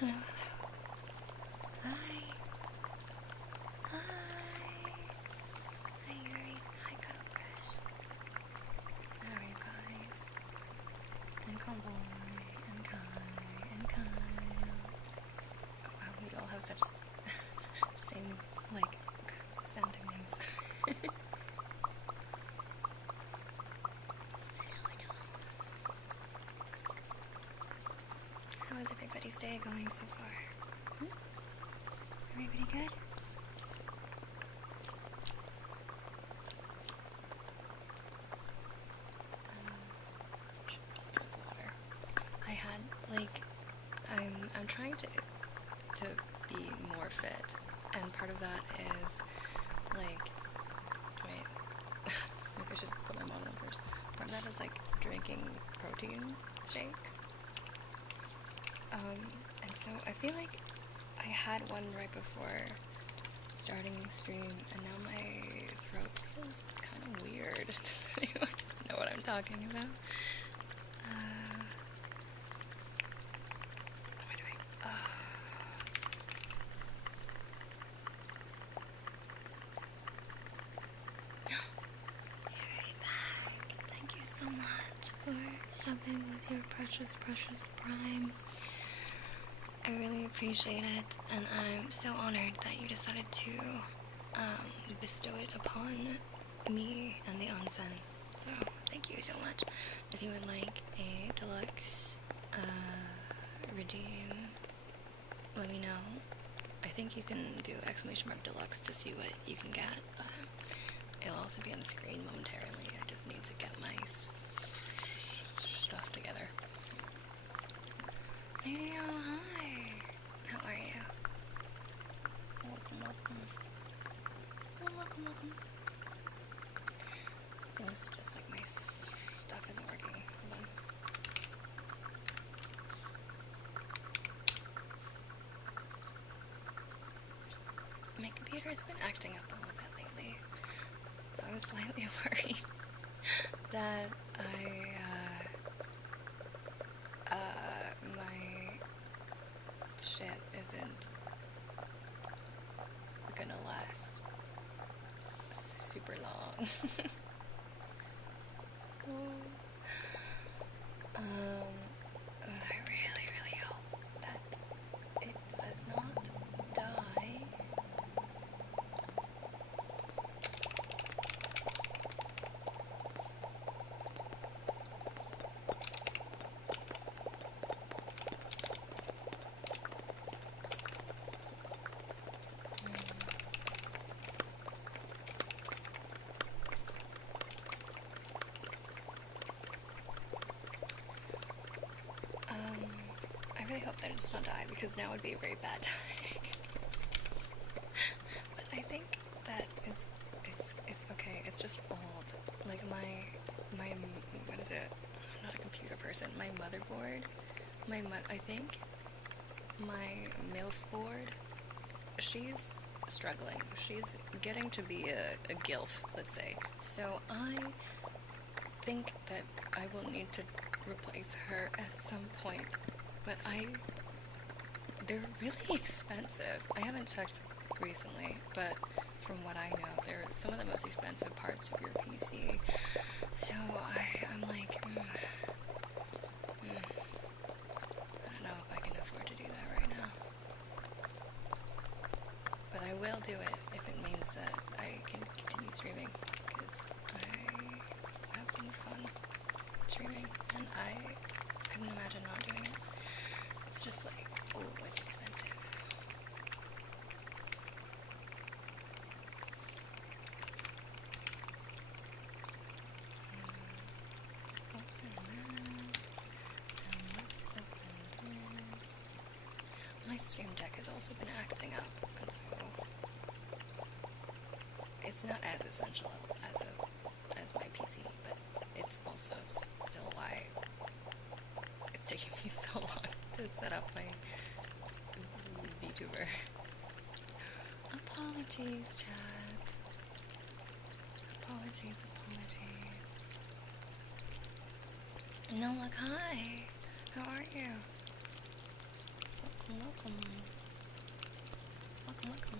Hello, hello. Hi. Hi. Hi, Yuri. Hi, Cuddle Crush. How are you guys? And Convoy, and Kai, and Kyle. Oh wow, we all have such same, like, sounding names. How is everybody's day going so far? Everybody good? Should probably drink water. I had, like, I'm trying to be more fit, and part of that is, like, wait, maybe I should put my mom on first. Part of that is, like, drinking protein shakes. And so I feel like I had one right before starting stream, and now my throat feels kind of weird. Does anyone know what I'm talking about? What do I... Yay, thanks. Thank you so much for subbing with your precious, precious prime. I really appreciate it, and I'm so honored that you decided to bestow it upon me and the onsen. So, thank you so much. If you would like a deluxe redeem, let me know. I think you can do ! deluxe to see what you can get. It'll also be on the screen momentarily. I just need to get my stuff together. Lady, oh, hi. How are you? Welcome, welcome. Oh, welcome, welcome. Seems just like my stuff isn't working. Hold on. My computer's been acting up a little bit lately, so I was slightly worried that my shit isn't gonna last super long. I really, really hope that it does not die. I really hope that it does not die, because now would be a very bad time. But I think that it's okay. It's just old. Like my what is it? I'm not a computer person. My motherboard, I think my MILF board, she's struggling. She's getting to be a GILF, let's say. So I think that I will need to replace her at some point. But they're really expensive. I haven't checked recently, but from what I know, they're some of the most expensive parts of your PC. So I'm like, I don't know if I can afford to do that right now. But I will do it if it means that I can continue streaming, because I have so much fun streaming, and I couldn't imagine not doing it. It's just like, oh, it's expensive. Let's open that, and let's open this. My Stream Deck has also been acting up, and so it's not as essential as my PC, but it's also still why it's taking me so long to set up my VTuber. Apologies, chat. Apologies. No, look, hi. How are you? Welcome, welcome. Welcome, welcome.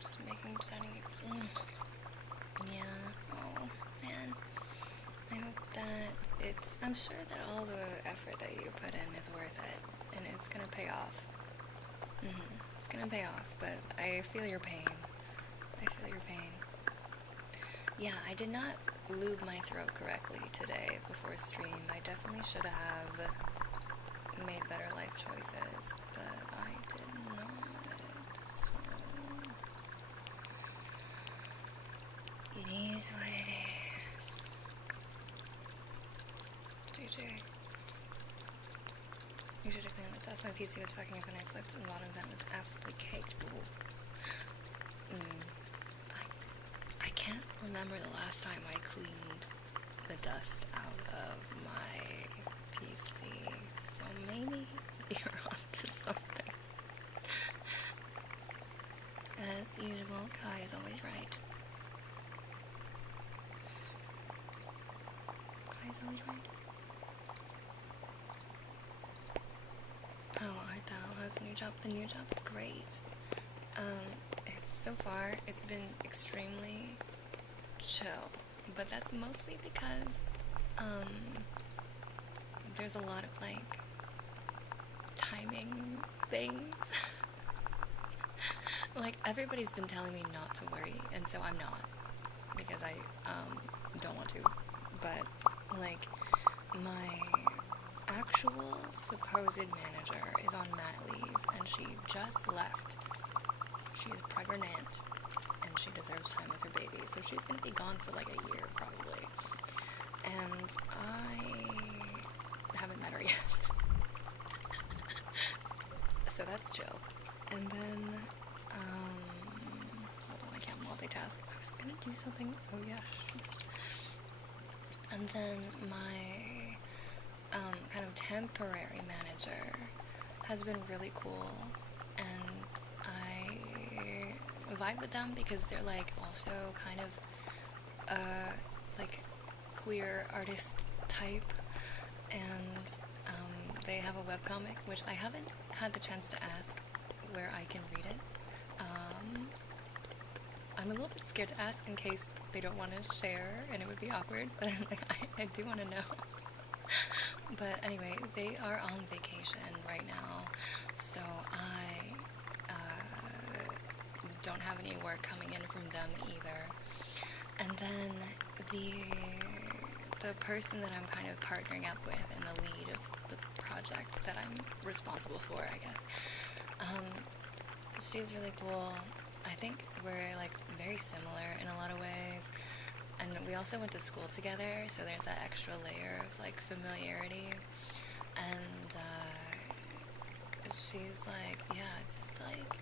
Just making deciding. Yeah. Oh man. I hope that I'm sure that all the effort that you put in is worth it, and it's gonna pay off. It's gonna pay off, but I feel your pain. I feel your pain. Yeah, I did not lube my throat correctly today before stream. I definitely should have made better life choices, but I did not. So it is what it is. JJ. You should have cleaned the dust. My PC was fucking up and I flipped and the bottom vent was absolutely caked. I can't remember the last time I cleaned the dust out of my PC. So maybe you're onto something. As usual, Kai is always right. Kai is always right. Oh, art thou? How's the new job? The new job is great. So far, it's been extremely chill, but that's mostly because, there's a lot of, like, timing things. Like, everybody's been telling me not to worry, and so I'm not, because I, don't want to, but, like, my actual supposed manager is on mat leave, and she just left. She's pregnant, and she deserves time with her baby, so she's gonna be gone for like a year, probably. And I haven't met her yet. So that's chill. And then, hold on, I can't multitask. I was gonna do something, oh yeah, just. And then my, kind of temporary manager has been really cool, and I vibe with them because they're like also kind of like queer artist type, and they have a webcomic which I haven't had the chance to ask where I can read it. I'm a little bit scared to ask in case they don't want to share and it would be awkward, but like, I do want to know. But anyway, they are on vacation right now, so I don't have any work coming in from them either. And then the person that I'm kind of partnering up with and the lead of the project that I'm responsible for, I guess, she's really cool, I think we're like very similar in a lot of ways. And we also went to school together, so there's that extra layer of like familiarity. And she's like, yeah, just like,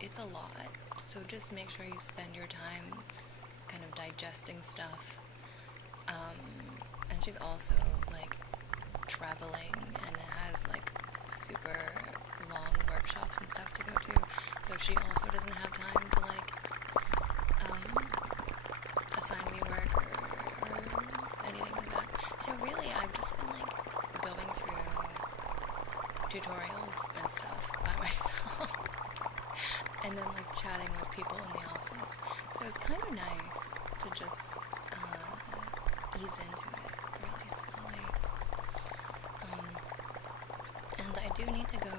it's a lot. So just make sure you spend your time kind of digesting stuff. And she's also like traveling and has like super long workshops and stuff to go to. So she also doesn't have time to like assign me work or anything like that. So really I've just been like going through tutorials and stuff by myself and then like chatting with people in the office. So it's kind of nice to just ease into it really slowly. And I do need to go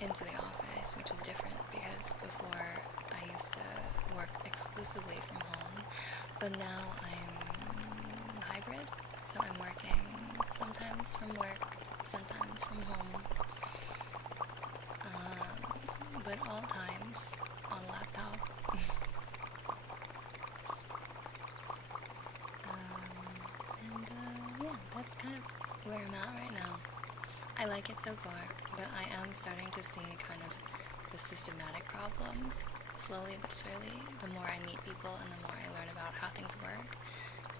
into the office, which is different because before I used to work exclusively from home, but now I'm hybrid, so I'm working sometimes from work, sometimes from home, but all times on a laptop. Yeah, that's kind of where I'm at right now. I like it so far, but I am starting to see kind of the systematic problems slowly but surely. The more I meet people and the more I learn about how things work,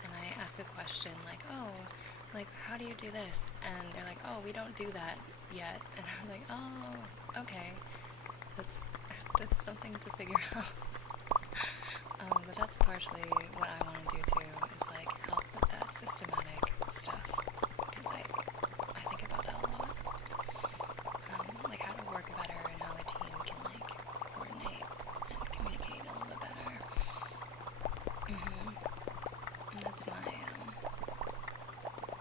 and I ask a question like, oh, like, how do you do this? And they're like, oh, we don't do that yet. And I'm like, oh, okay, that's something to figure out. But that's partially what I want to do too, is like help with that systematic stuff, because I think about that a lot. Like how to work better and how the team can like coordinate and communicate a little bit better. And that's my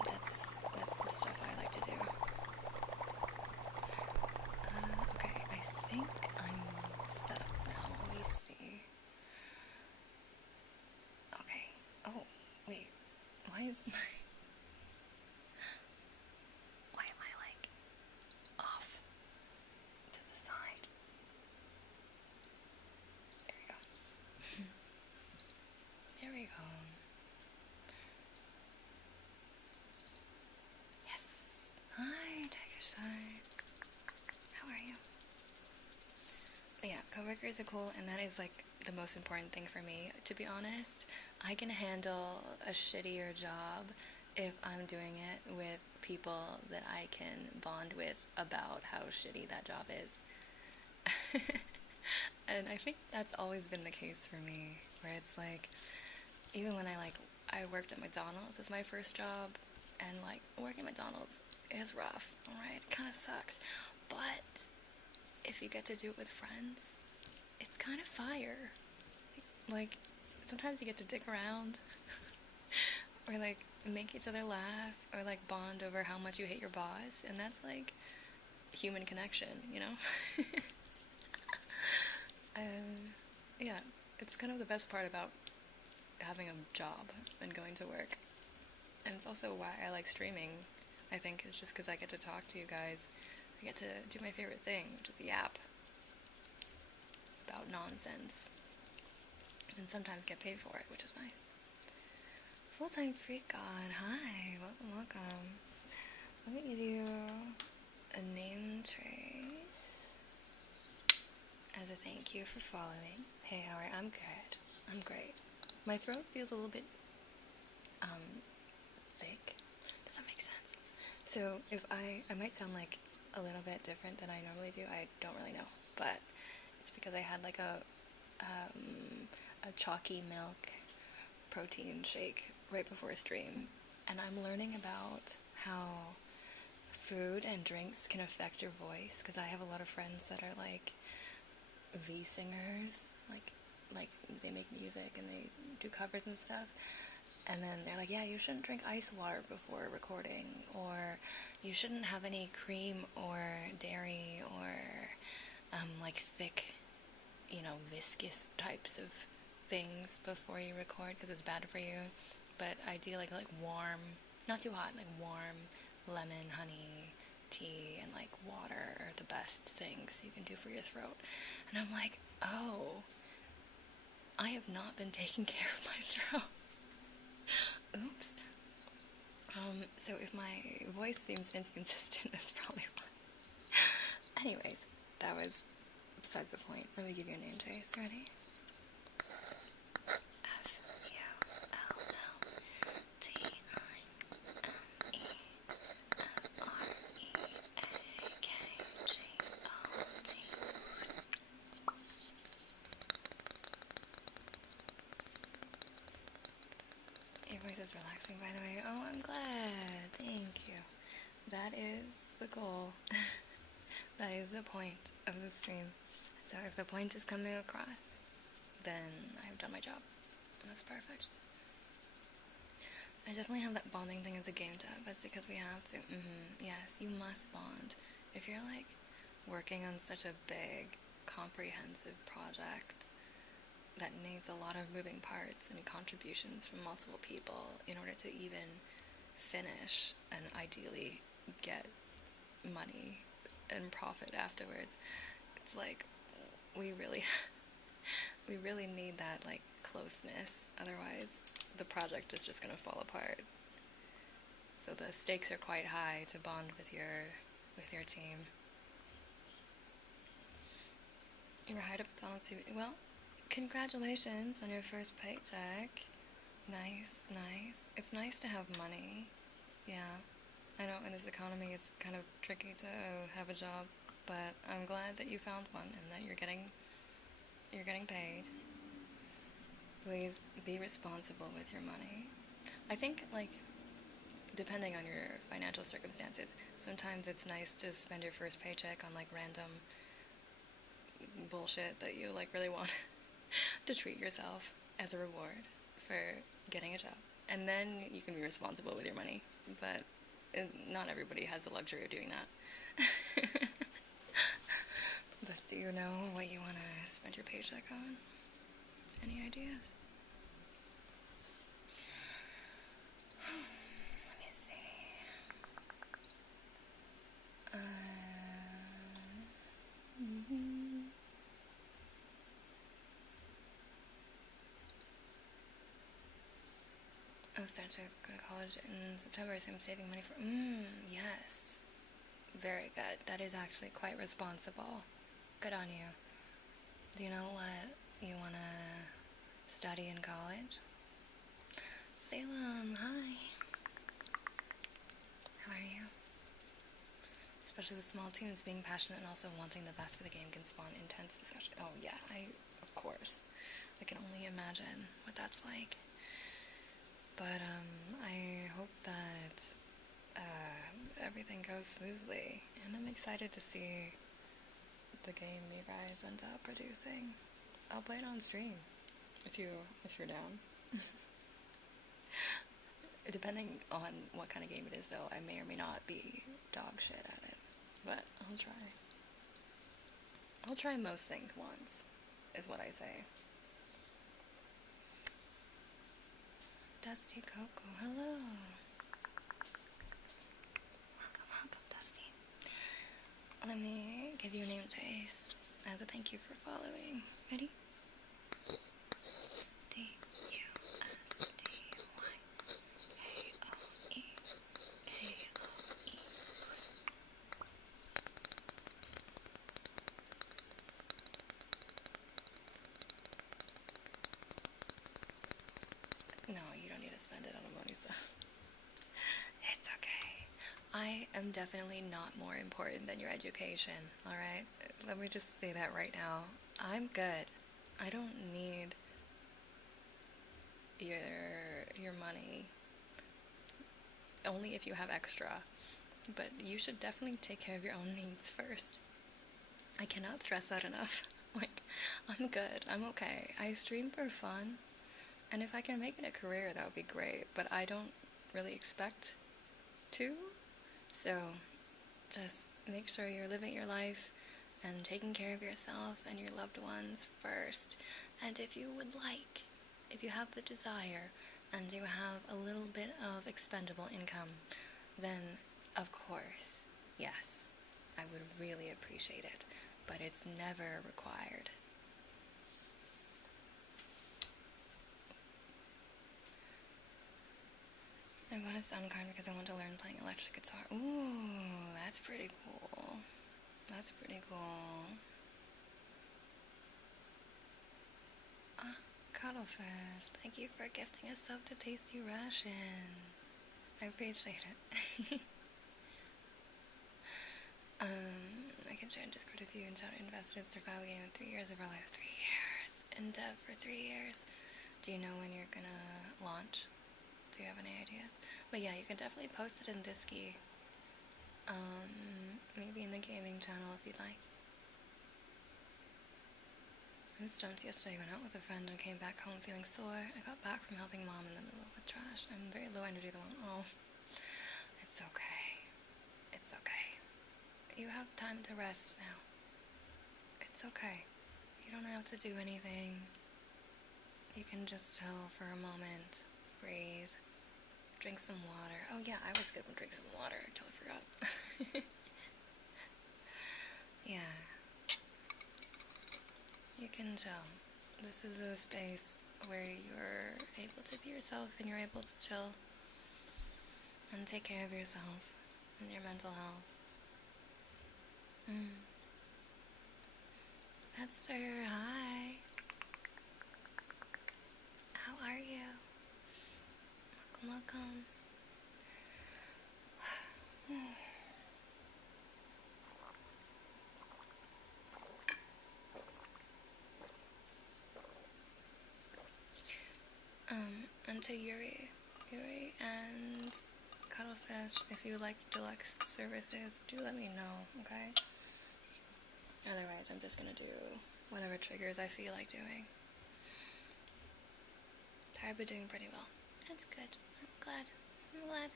that's the stuff I like to do. Okay, I think I'm set up now. Let me see. Okay. Oh, wait. Why am I like off to the side? There we go. There we go. Yes. Hi, Tiger. How are you? But yeah, coworkers are cool, and that is like the most important thing for me, to be honest. I can handle a shittier job if I'm doing it with people that I can bond with about how shitty that job is. And I think that's always been the case for me, where it's like, even when I worked at McDonald's as my first job, and like working at McDonald's is rough, alright? It kind of sucks. But if you get to do it with friends, it's kind of fire. Like, sometimes you get to dick around, or like make each other laugh, or like bond over how much you hate your boss, and that's like human connection, you know? Yeah, it's kind of the best part about having a job and going to work. And it's also why I like streaming, I think, is just because I get to talk to you guys. I get to do my favorite thing, which is yap about nonsense. And sometimes get paid for it, which is nice. Full-time freak god, hi, welcome. Let me give you a name trace as a thank you for following. Hey, how are you? I'm good. I'm great. My throat feels a little bit thick. Does that make sense? So if I might sound like a little bit different than I normally do. I don't really know, but it's because I had like a chalky milk protein shake right before a stream, and I'm learning about how food and drinks can affect your voice, because I have a lot of friends that are like V-singers, like they make music and they do covers and stuff, and then they're like, yeah, you shouldn't drink ice water before recording, or you shouldn't have any cream or dairy or like thick, viscous types of things before you record, because it's bad for you. But I do like warm, not too hot, like warm lemon, honey, tea and like water are the best things you can do for your throat. And I'm like, oh, I have not been taking care of my throat. Oops. So if my voice seems inconsistent, that's probably why. Anyways, that was besides the point. Let me give you a name, Trace. Ready? Your voice is relaxing, by the way. Oh, I'm glad. Thank you. That is the goal. That is the point of the stream. So if the point is coming across, then I've done my job. That's perfect. I definitely have that bonding thing as a game tip. It's because we have to. Yes, you must bond. If you're like working on such a big, comprehensive project that needs a lot of moving parts and contributions from multiple people in order to even finish and ideally get money and profit afterwards, it's like we really need that like closeness, otherwise the project is just gonna fall apart. So the stakes are quite high to bond with your team. You were hired at McDonald's too. Well, congratulations on your first paycheck. Nice. It's nice to have money. Yeah. I know in this economy it's kind of tricky to have a job, but I'm glad that you found one and that you're getting paid. Please be responsible with your money. I think, like, depending on your financial circumstances, sometimes it's nice to spend your first paycheck on, like, random bullshit that you, like, really want to treat yourself as a reward for getting a job. And then you can be responsible with your money. But not everybody has the luxury of doing that. But do you know what you want to spend your paycheck on? Any ideas? Let me see. I'll start to go to college in September, so I'm saving money for... yes. Very good. That is actually quite responsible. Good on you. Do you know what you want to study in college? Salem, hi. How are you? Especially with small teams, being passionate and also wanting the best for the game can spawn intense discussion. Oh yeah, of course. I can only imagine what that's like. But I hope that everything goes smoothly, and I'm excited to see the game you guys end up producing. I'll play it on stream if you're down. Depending on what kind of game it is, though, I may or may not be dog shit at it, but I'll try. I'll try most things once, is what I say. Dusty Coco, hello. Welcome, Dusty. Let me give you a name trace as a thank you for following. Ready? No, you don't need to spend it on a Onee-san. It's okay. I am definitely not more important than your education, alright? Let me just say that right now. I'm good. I don't need your money. Only if you have extra. But you should definitely take care of your own needs first. I cannot stress that enough. Like, I'm good. I'm okay. I stream for fun. And if I can make it a career, that would be great. But I don't really expect to. So, just make sure you're living your life and taking care of yourself and your loved ones first. And if you would like, if you have the desire, and you have a little bit of expendable income, then, of course, yes, I would really appreciate it, but it's never required. I bought a sound card because I want to learn playing electric guitar. Ooh, that's pretty cool. That's pretty cool. Ah, Cuttlefish, thank you for gifting a sub to Tasty Ration. I appreciate it. I can share in Discord with you and shout invested in survival game in 3 years of our life. 3 years. In dev for 3 years. Do you know when you're gonna launch? Do you have any ideas? But yeah, you can definitely post it in Disky. Maybe in the gaming channel if you'd like. I was stumped yesterday, went out with a friend and came back home feeling sore. I got back from helping mom in the middle with trash. I'm very low energy the one. Oh, it's okay. It's okay. You have time to rest now. It's okay. You don't have to do anything. You can just chill for a moment. Breathe. Drink some water. Oh yeah, I was gonna drink some water. I totally forgot. Yeah. You can chill. This is a space where you're able to be yourself and you're able to chill and take care of yourself and your mental health. Esther, hi. How are you? Welcome. And to Yuri and Cuttlefish, if you like deluxe services, do let me know, okay? Otherwise, I'm just gonna do whatever triggers I feel like doing. Tired, but doing pretty well. That's good. I'm glad.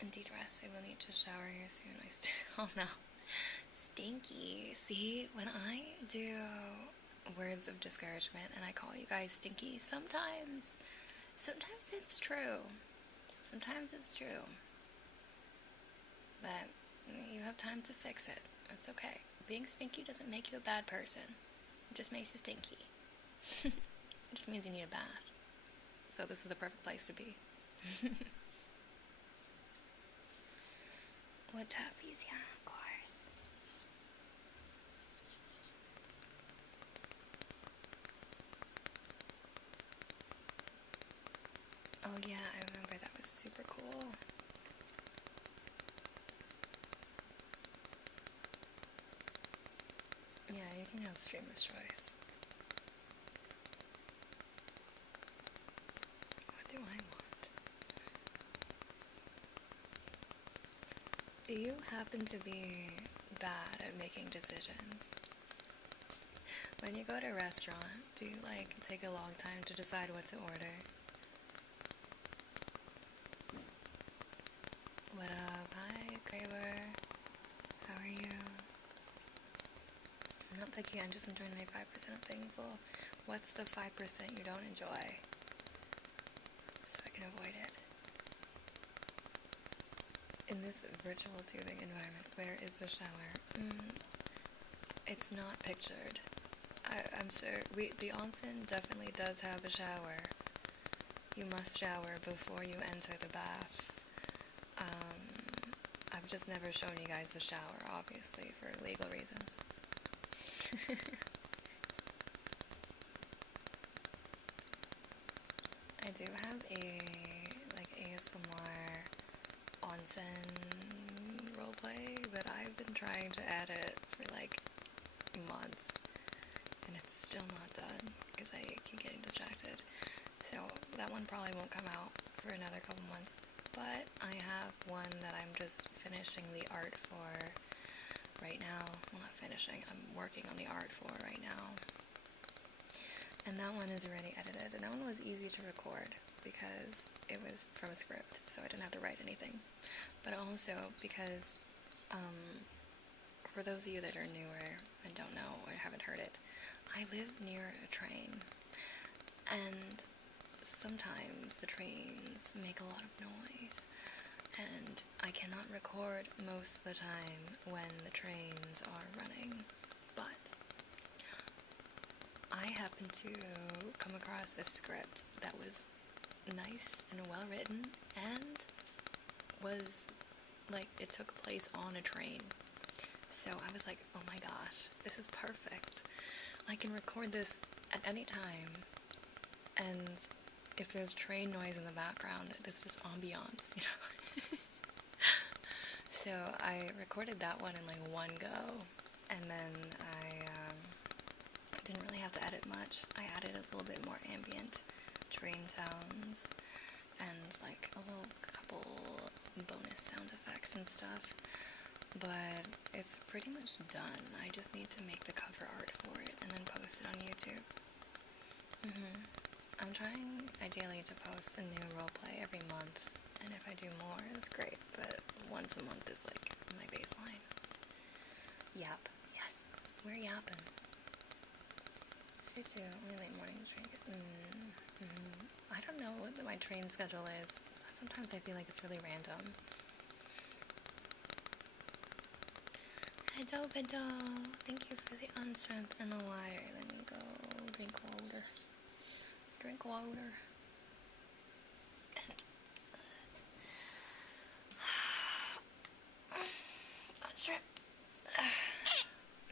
Indeed, rest. I will need to shower here soon. Oh no. Stinky. See, when I do words of discouragement and I call you guys stinky, sometimes it's true. Sometimes it's true. But you have time to fix it. It's okay. Being stinky doesn't make you a bad person. It just makes you stinky. It just means you need a bath. So this is the perfect place to be. What tappies? Yeah, of course. Oh yeah, I remember that was super cool. Yeah, you can have streamer's choice. What do I want? Do you happen to be bad at making decisions? When you go to a restaurant, do you take a long time to decide what to order? What up? Hi, Kraber. How are you? I'm not picky, I'm just enjoying 95% of things. Well, what's the 5% you don't enjoy? So I can avoid it. In this virtual tubing environment, where is the shower? It's not pictured. I'm sure the onsen definitely does have a shower. You must shower before you enter the baths. I've just never shown you guys the shower, obviously, for legal reasons. I do have a ASMR onsen roleplay, but I've been trying to add it for months, and it's still not done because I keep getting distracted. So that one probably won't come out for another couple months, but I have one that I'm just finishing the art for right now. Well, not finishing, I'm working on the art for right now. And that one is already edited, and that one was easy to record because it was from a script, so I didn't have to write anything. But also because, for those of you that are newer and don't know or haven't heard it, I live near a train, and sometimes the trains make a lot of noise, and I cannot record most of the time when the trains are running, but I happened to come across a script that was nice and well written and was like, it took place on a train. So I was like, oh my gosh, this is perfect. I can record this at any time, and if there's train noise in the background, it's just ambiance, you know? So I recorded that one in like one go, and then I didn't really have to edit much. I added a little bit more ambient train sounds and like a little couple bonus sound effects and stuff, but it's pretty much done. I just need to make the cover art for it and then post it on YouTube. I'm trying ideally to post a new roleplay every month, and if I do more, that's great, but once a month is like my baseline. Yap. Yes, we're yapping. I do too. Only late morning train. I don't know what my train schedule is. Sometimes I feel like it's really random. Hello, Bedo. Thank you for the on-shrimp and the water. Let me go drink water. Drink water. And on-shrimp.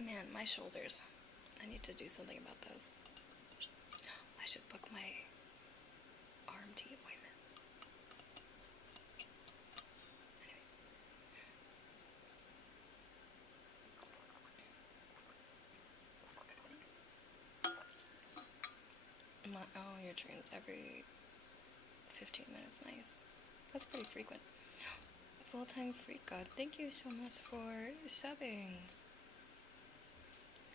Man, my shoulders. I need to do something about those. I should book my RMT appointment. Anyway. Oh, your train's every 15 minutes. Nice. That's pretty frequent. Full-time freak god. Thank you so much for subbing.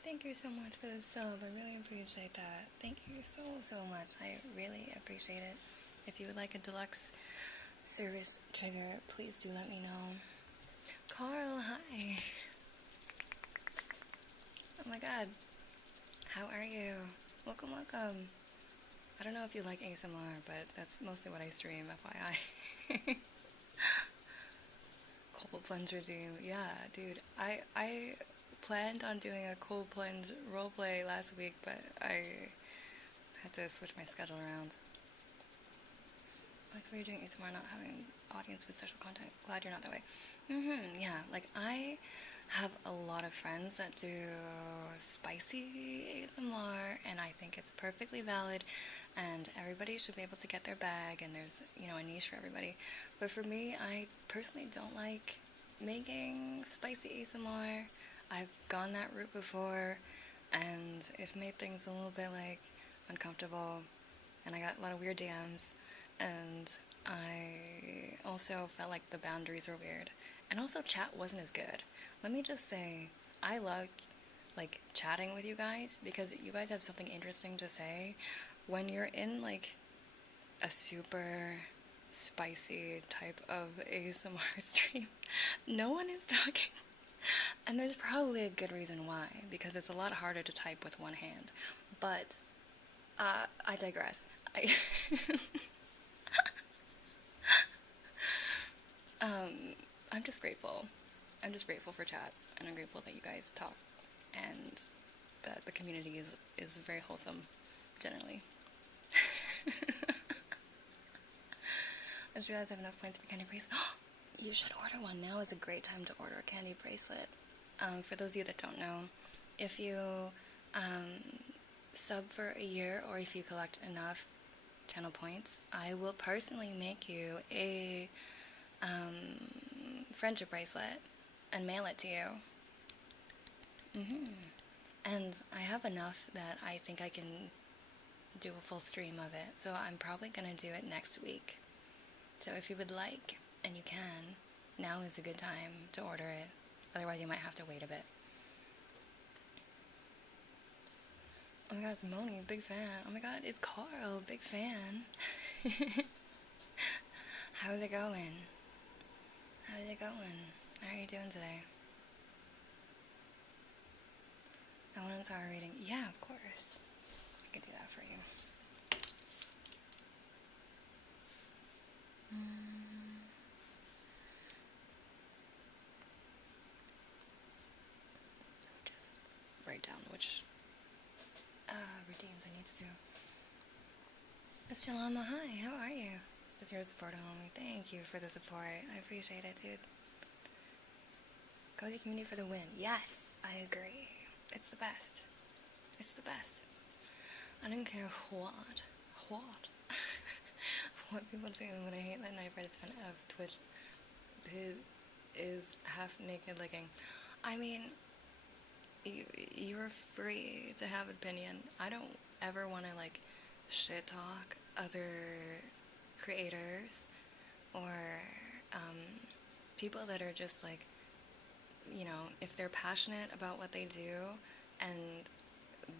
Thank you so much for the sub. I really appreciate that. Thank you so much. I really appreciate it. If you would like a deluxe service trigger, please do let me know. Carl, hi. Oh my god. How are you? Welcome. I don't know if you like ASMR, but that's mostly what I stream, FYI. Cold plunge routine. Yeah, dude. I planned on doing a cold plunge roleplay last week, but I had to switch my schedule around. Like the way you're doing ASMR, not having audience with sexual content. Glad you're not that way. Yeah, like I have a lot of friends that do spicy ASMR, and I think it's perfectly valid, and everybody should be able to get their bag, and there's, you know, a niche for everybody. But for me, I personally don't like making spicy ASMR. I've gone that route before, and it made things a little bit, like, uncomfortable, and I got a lot of weird DMs, and I also felt like the boundaries were weird, and also chat wasn't as good. Let me just say, I love, like, chatting with you guys, because you guys have something interesting to say. When you're in, like, a super spicy type of ASMR stream, no one is talking. And there's probably a good reason why, because it's a lot harder to type with one hand. But, I digress. I'm just grateful. I'm just grateful for chat, and I'm grateful that you guys talk, and that the community is very wholesome, generally. If you guys have enough points for candy bracelet, you should order one. Now is a great time to order a candy bracelet. For those of you that don't know, if you sub for a year, or if you collect enough channel points, I will personally make you a friendship bracelet and mail it to you. And I have enough that I think I can do a full stream of it, so I'm probably gonna do it next week. So if you would like, and you can, now is a good time to order it. Otherwise, you might have to wait a bit. Oh my god, it's Moni, big fan. Oh my god, it's Carl, big fan. How's it going? How are you doing today? I want to start reading. Yeah, of course. I could do that for you. write down which routines I need to do. Mr. Llama, hi, how are you? Is your support, homie? Thank you for the support. I appreciate it, dude. Cozy community for the win. Yes, I agree. It's the best. It's the best. I don't care what what people do, but I hate that 95% of Twitch is half naked licking. I mean, you're free to have opinion. I don't ever want to like shit talk other creators or people that are just like, you know, if they're passionate about what they do and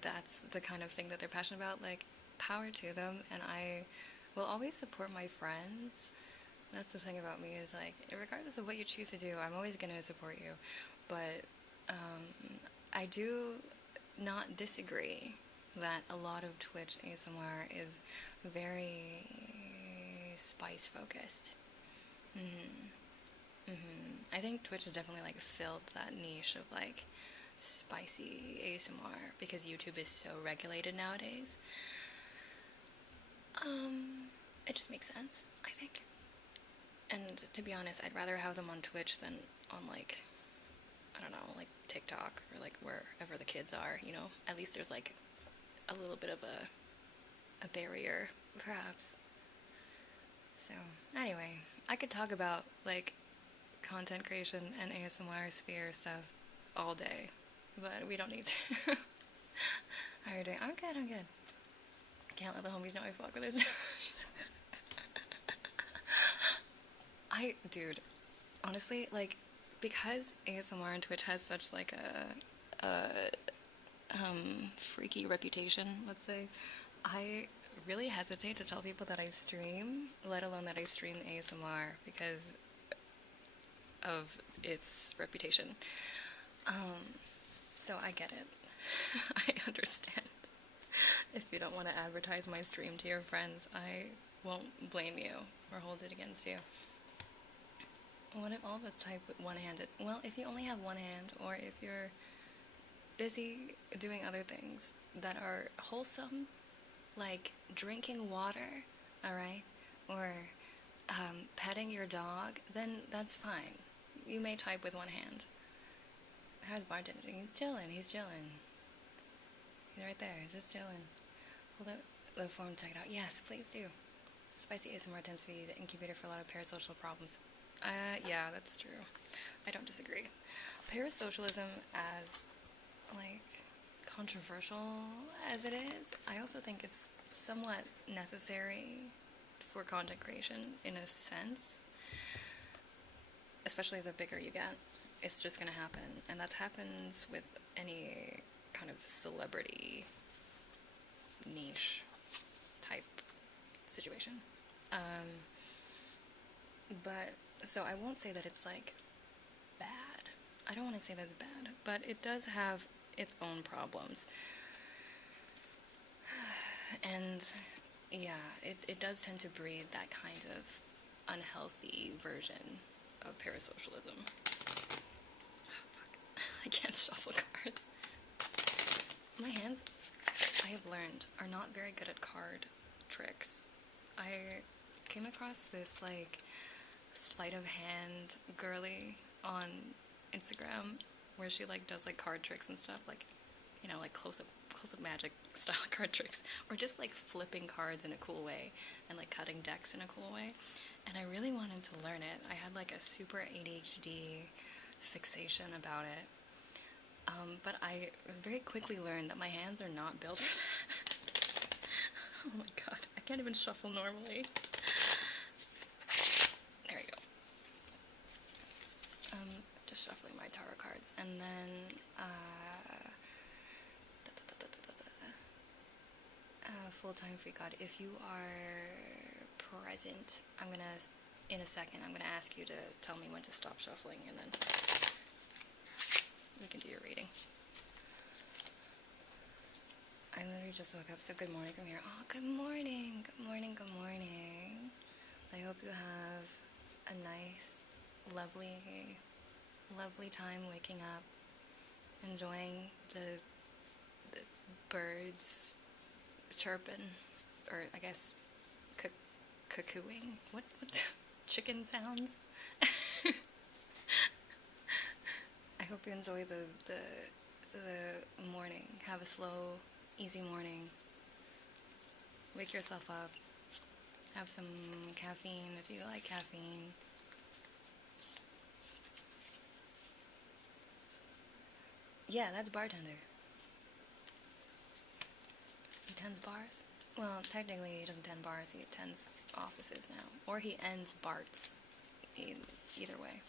that's the kind of thing that they're passionate about, like, power to them. And I will always support my friends. That's the thing about me, is like, regardless of what you choose to do, I'm always going to support you. But I do not disagree that a lot of Twitch ASMR is very spice focused. I think Twitch has definitely like filled that niche of like spicy ASMR because YouTube is so regulated nowadays. It just makes sense, I think. And to be honest, I'd rather have them on Twitch than on like, I don't know, like TikTok or like wherever the kids are, you know? At least there's like a little bit of a barrier, perhaps. So, anyway, I could talk about like content creation and ASMR sphere stuff all day, but we don't need to. How are you doing? I'm good. Can't let the homies know I fuck with this. Dude, honestly, like, because ASMR and Twitch has such like a freaky reputation, let's say, I really hesitate to tell people that I stream, let alone that I stream ASMR, because of its reputation. So I get it. I understand. If you don't want to advertise my stream to your friends, I won't blame you or hold it against you. What if all of us type with one-handed? Well, if you only have one hand, or if you're busy doing other things that are wholesome, like drinking water, alright, or petting your dog, then that's fine. You may type with one hand. How's bartender? He's chilling. He's right there. He's just chilling. Hold up the form, check it out. Yes, please do. Spicy ASMR tends to be the incubator for a lot of parasocial problems. Yeah, that's true. I don't disagree. Parasocialism, as, like, controversial as it is, I also think it's somewhat necessary for content creation, in a sense. Especially the bigger you get. It's just gonna happen. And that happens with any kind of celebrity niche type situation. But, so I won't say that it's, like, bad. I don't want to say that's bad, but it does have its own problems. And, yeah, it does tend to breed that kind of unhealthy version of parasocialism. Oh, fuck. I can't shuffle cards. My hands, I have learned, are not very good at card tricks. I came across this, like, sleight of hand girly on Instagram where she, like, does, like, card tricks and stuff, like, you know, like close-up magic style card tricks, or just, like, flipping cards in a cool way and, like, cutting decks in a cool way. And I really wanted to learn it. I had, like, a super ADHD fixation about it. But I very quickly learned that my hands are not built for that. Oh my god, I can't even shuffle normally. There we go. Just shuffling my tarot cards, and then, full-time free god. If you are present, I'm gonna, in a second, I'm gonna ask you to tell me when to stop shuffling, and then we can do your reading. I literally just woke up, so good morning from here. Oh, good morning. Good morning, good morning. I hope you have a nice, lovely time waking up, enjoying the birds chirping, or I guess cuckooing. What chicken sounds? I hope you enjoy the morning. Have a slow, easy morning. Wake yourself up. Have some caffeine if you like caffeine. Yeah, that's bartender. He tends bars? Well, technically he doesn't tend bars, he attends offices now. Or he ends Barts. Either way.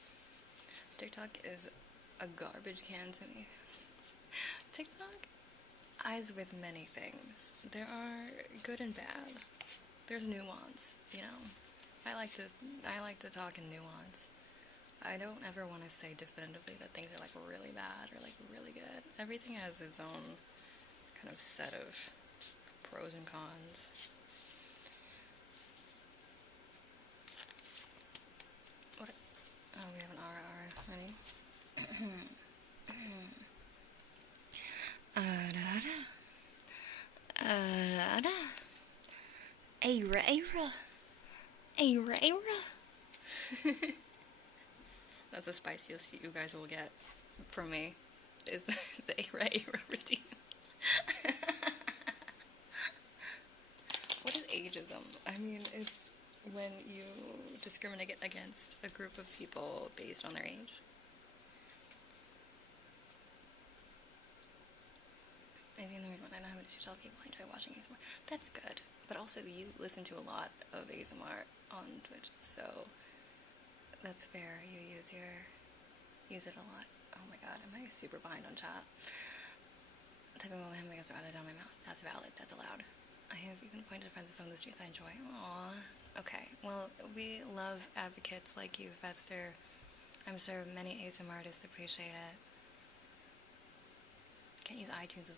TikTok is a garbage can to me. TikTok eyes with many things. There are good and bad. There's nuance, you know. I like to talk in nuance. I don't ever want to say definitively that things are like really bad or like really good. Everything has its own kind of set of pros and cons. What? Oh, we have an RR. Ready? That's the spiciest you guys will get from me, is the Era routine. What is ageism? I mean, it's when you discriminate against a group of people based on their age. Maybe in the weird one, I know how to tell people I enjoy watching ASMR. That's good. But also, you listen to a lot of ASMR on Twitch, so that's fair. You use it a lot. Oh my god, am I super behind on chat? Typing while I'm against the down my mouse. That's valid. That's allowed. I have even pointed friends to some of the streets I enjoy. Aww. Okay. Well, we love advocates like you, Fester. I'm sure many ASMR artists appreciate it. Can't use iTunes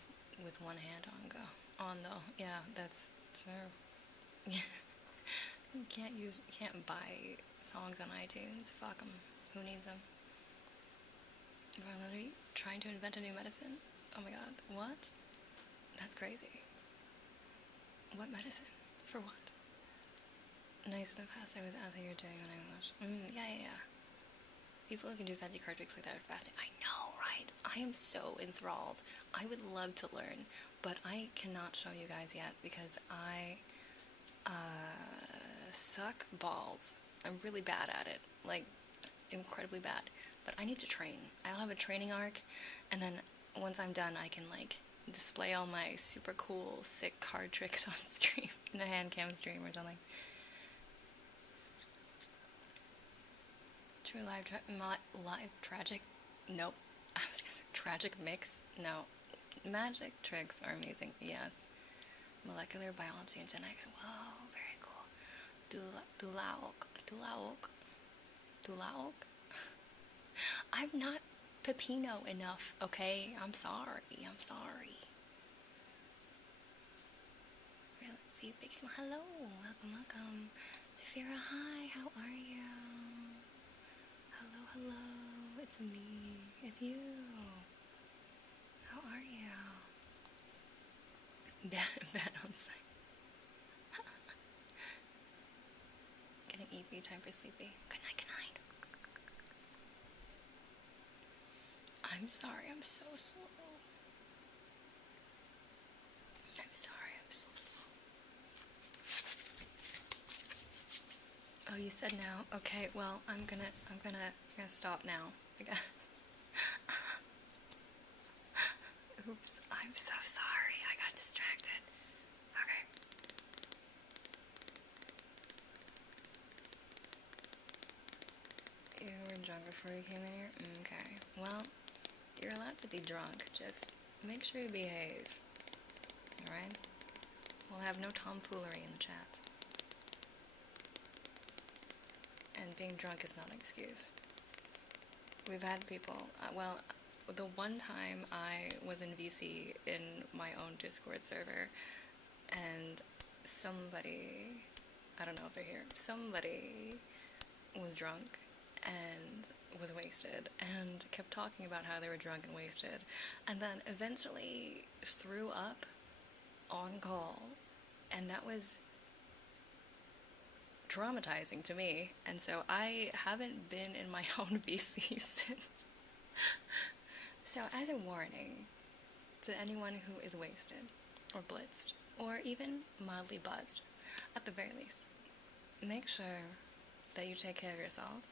with one hand on though. Yeah, that's true. You can't buy songs on iTunes. Fuck them. Who needs them? I'm literally trying to invent a new medicine. Oh my god. What? That's crazy. What medicine? For what? Nice in the past, I was asking you're doing when I watched. Yeah. People who can do fancy card tricks like that are fascinating. I know, right? I am so enthralled. I would love to learn, but I cannot show you guys yet because I suck balls. I'm really bad at it. Like, incredibly bad. But I need to train. I'll have a training arc, and then once I'm done, I can, like, display all my super cool, sick card tricks on stream, in a hand cam stream or something. True live tragic? Nope. I was gonna say tragic mix? No. Magic tricks are amazing, yes. Molecular biology and genetics. Whoa, very cool. Dulaok? I'm not Pepino enough, okay? I'm sorry. Let's see, big smile. Hello, welcome. Zafira, hi, how are you? Hello, it's me, it's you. How are you? Bad on site. Getting EP, time for sleepy. Good night. I'm sorry, I'm so slow. I'm sorry, I'm so slow. Oh, you said now? Okay, well, I'm gonna stop now. Oops, I'm so sorry. I got distracted. Okay. You were drunk before you came in here? Okay. Well, you're allowed to be drunk. Just make sure you behave. Alright? We'll have no tomfoolery in the chat. And being drunk is not an excuse. We've had people, the one time I was in VC in my own Discord server, and somebody, I don't know if they're here, somebody was drunk, and was wasted and kept talking about how they were drunk and wasted, and then eventually threw up on call, and that was traumatizing to me, and so I haven't been in my own VC since. So as a warning to anyone who is wasted, or blitzed, or even mildly buzzed, at the very least, make sure that you take care of yourself.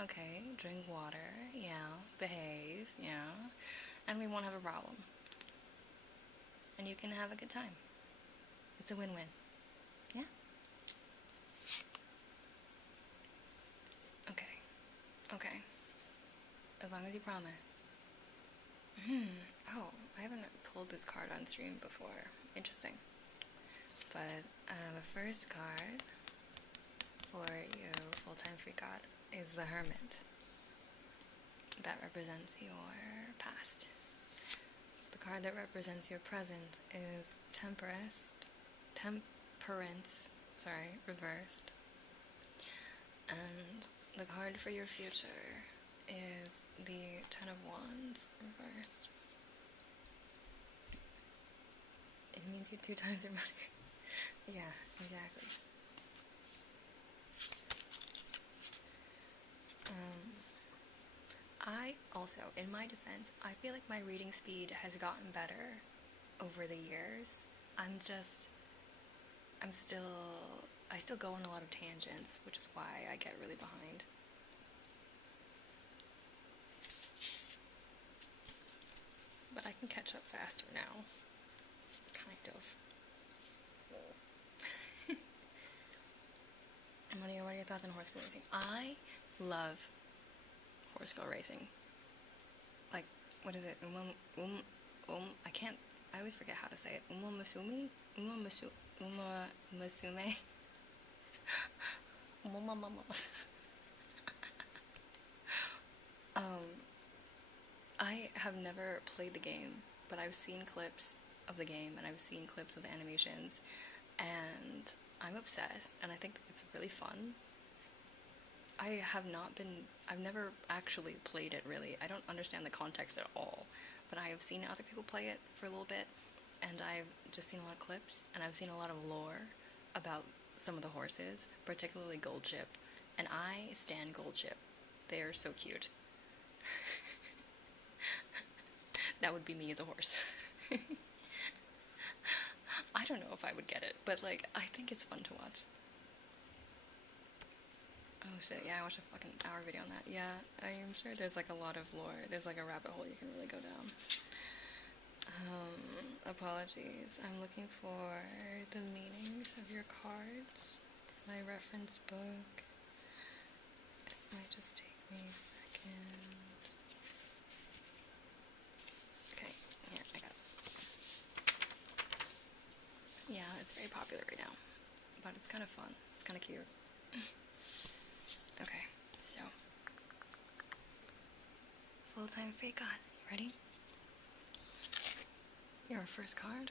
Okay, drink water, yeah, behave, yeah, and we won't have a problem. And you can have a good time. It's a win-win. Yeah? Okay. As long as you promise. Oh, I haven't pulled this card on stream before. Interesting. But the first card for you, full-time free god, is the Hermit. That represents your past. The card that represents your present is Temperance, reversed. And the card for your future is the Ten of Wands reversed. It means you 2 times your money. Yeah, exactly. I also, in my defense, I feel like my reading speed has gotten better over the years. I still go on a lot of tangents, which is why I get really behind. But I can catch up faster now. Kind of. And what are your thoughts on horse girl racing? I love horse girl racing. Like, what is it? I always forget how to say it. Umamasume? I have never played the game, but I've seen clips of the game, and I've seen clips of the animations, and I'm obsessed, and I think it's really fun. I've never actually played it, really. I don't understand the context at all, but I have seen other people play it for a little bit, and I've just seen a lot of clips, and I've seen a lot of lore about some of the horses, particularly Gold Chip, and I stan Gold Chip. They are so cute. That would be me as a horse. I don't know if I would get it, but, like, I think it's fun to watch. Oh shit, yeah, I watched a fucking hour video on that. Yeah, I am sure there's, like, a lot of lore. There's, like, a rabbit hole you can really go down. Apologies. I'm looking for the meanings of your cards in my reference book. It might just take me a second. Okay, here, I got it. Yeah, it's very popular right now, but it's kind of fun. It's kind of cute. Okay, so full-time fake god. You ready? Your first card,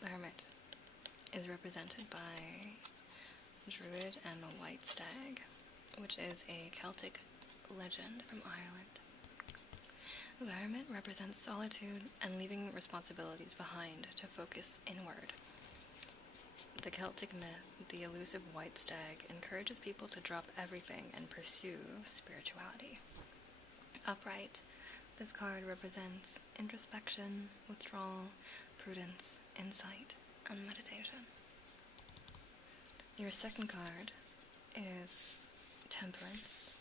the Hermit, is represented by Druid and the White Stag, which is a Celtic legend from Ireland. The Hermit represents solitude and leaving responsibilities behind to focus inward. The Celtic myth, the elusive White Stag, encourages people to drop everything and pursue spirituality. Upright, this card represents introspection, withdrawal, prudence, insight, and meditation. Your second card is Temperance.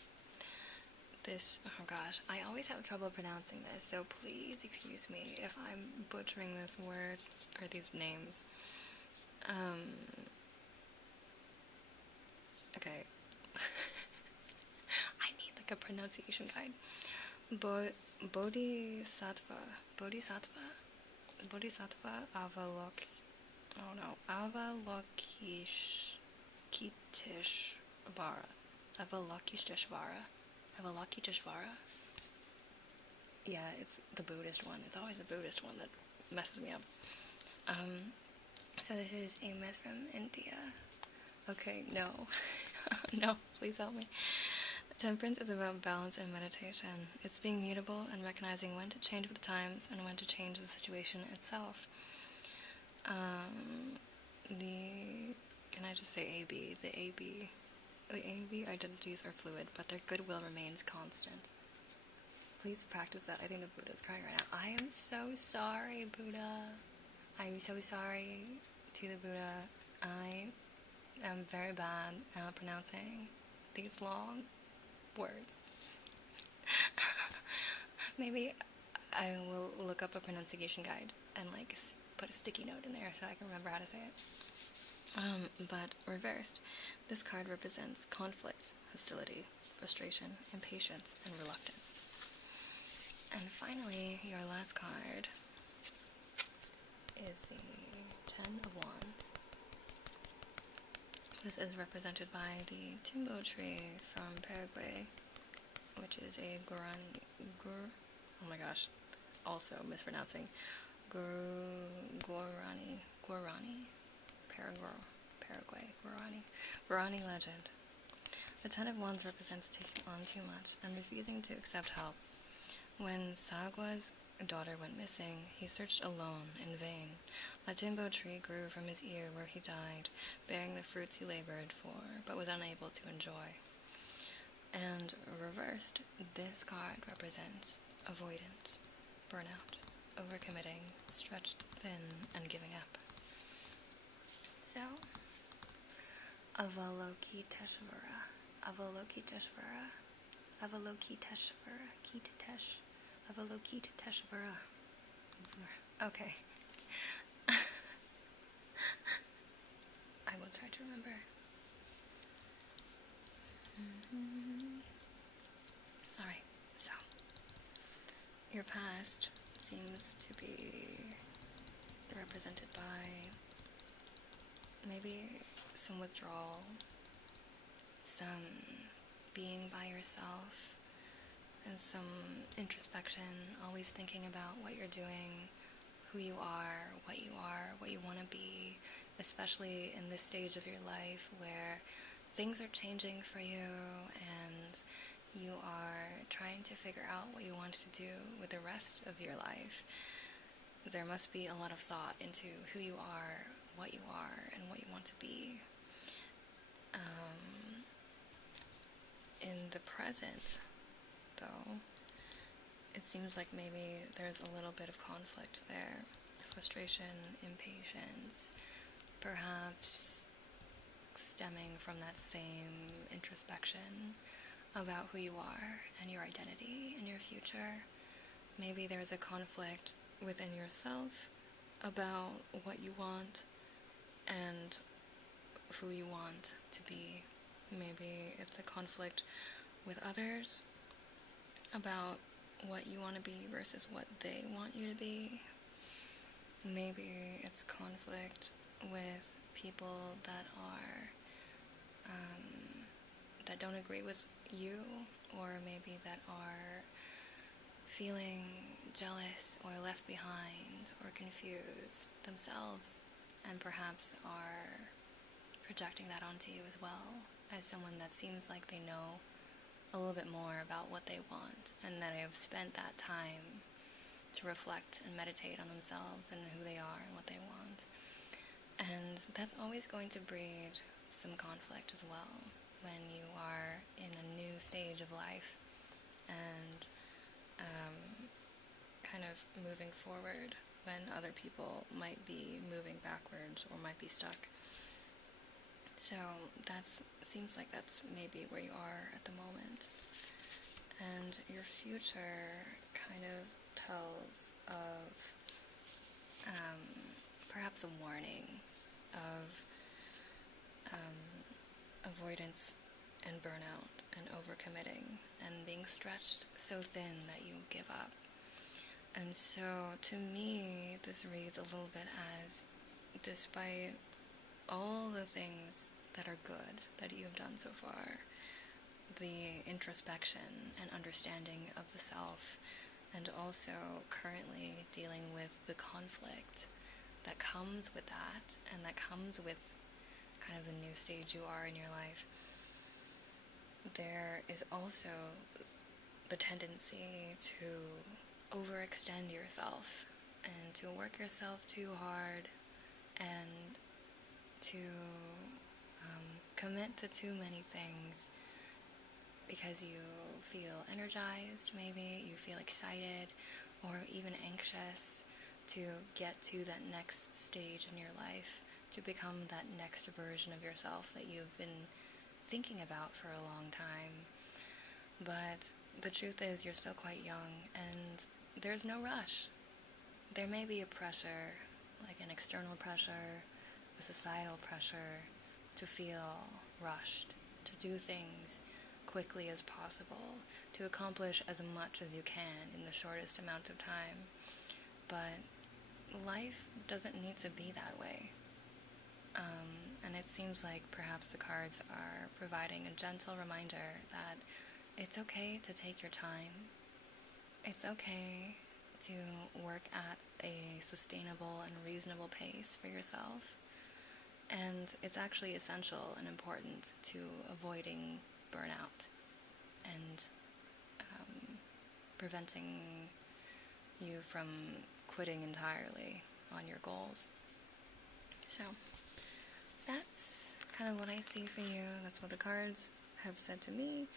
Oh gosh, I always have trouble pronouncing this, so please excuse me if I'm butchering this word, or these names. Okay. I need, like, a pronunciation guide. Bodhisattva Avalokiteshvara. Yeah, it's the Buddhist one. It's always the Buddhist one that messes me up. So this is a myth from India. Okay, no. No, please help me. Temperance is about balance and meditation. It's being mutable and recognizing when to change with the times and when to change the situation itself. Can I just say AB? The AB identities are fluid, but their goodwill remains constant. Please practice that. I think the Buddha's crying right now. I am so sorry, Buddha. I'm so sorry to the Buddha. I am very bad at pronouncing these long words. Maybe I will look up a pronunciation guide and put a sticky note in there so I can remember how to say it. But reversed, this card represents conflict, hostility, frustration, impatience, and reluctance. And finally, your last card is the Ten of Wands. This is represented by the timbo tree from Paraguay, which is a oh my gosh, also mispronouncing, Guarani legend. The Ten of Wands represents taking on too much and refusing to accept help. When Sagua's daughter went missing, he searched alone in vain. A timbo tree grew from his ear where he died, bearing the fruits he labored for, but was unable to enjoy. And reversed, this card represents avoidance, burnout, overcommitting, stretched thin, and giving up. So, Avalokiteshvara, Avalokiteshvara, Avalokiteshvara, Kitesh, Avalokiteshvara. Okay. I will try to remember. Alright, so your past seems to be represented by maybe some withdrawal, some being by yourself, and some introspection, always thinking about what you're doing, who you are, what you want to be, especially in this stage of your life where things are changing for you and you are trying to figure out what you want to do with the rest of your life. There must be a lot of thought into who you are, and what you want to be. In the present, though, it seems like maybe there's a little bit of conflict there. Frustration, impatience, perhaps stemming from that same introspection about who you are and your identity and your future. Maybe there's a conflict within yourself about what you want and who you want to be. Maybe it's a conflict with others about what you want to be versus what they want you to be. Maybe it's conflict with people that are that don't agree with you, or maybe that are feeling jealous or left behind or confused themselves, and perhaps are projecting that onto you as well, as someone that seems like they know a little bit more about what they want, and that they have spent that time to reflect and meditate on themselves and who they are and what they want. And that's always going to breed some conflict as well when you are in a new stage of life and kind of moving forward when other people might be moving backwards or might be stuck. So that seems like that's maybe where you are at the moment. And your future kind of tells of perhaps a warning of avoidance and burnout and overcommitting and being stretched so thin that you give up. And so to me, this reads a little bit as, despite all the things that are good that you have done so far, the introspection and understanding of the self, and also currently dealing with the conflict that comes with that, and that comes with kind of the new stage you are in your life, there is also the tendency to overextend yourself and to work yourself too hard and to commit to too many things because you feel energized, maybe you feel excited or even anxious to get to that next stage in your life, to become that next version of yourself that you've been thinking about for a long time. But the truth is you're still quite young and there's no rush. There may be a pressure, like an external pressure, a societal pressure to feel rushed, to do things quickly as possible, to accomplish as much as you can in the shortest amount of time. But life doesn't need to be that way. And it seems like perhaps the cards are providing a gentle reminder that it's okay to take your time. It's okay to work at a sustainable and reasonable pace for yourself. And it's actually essential and important to avoiding burnout and preventing you from quitting entirely on your goals. So that's kind of what I see for you. That's what the cards have said to me.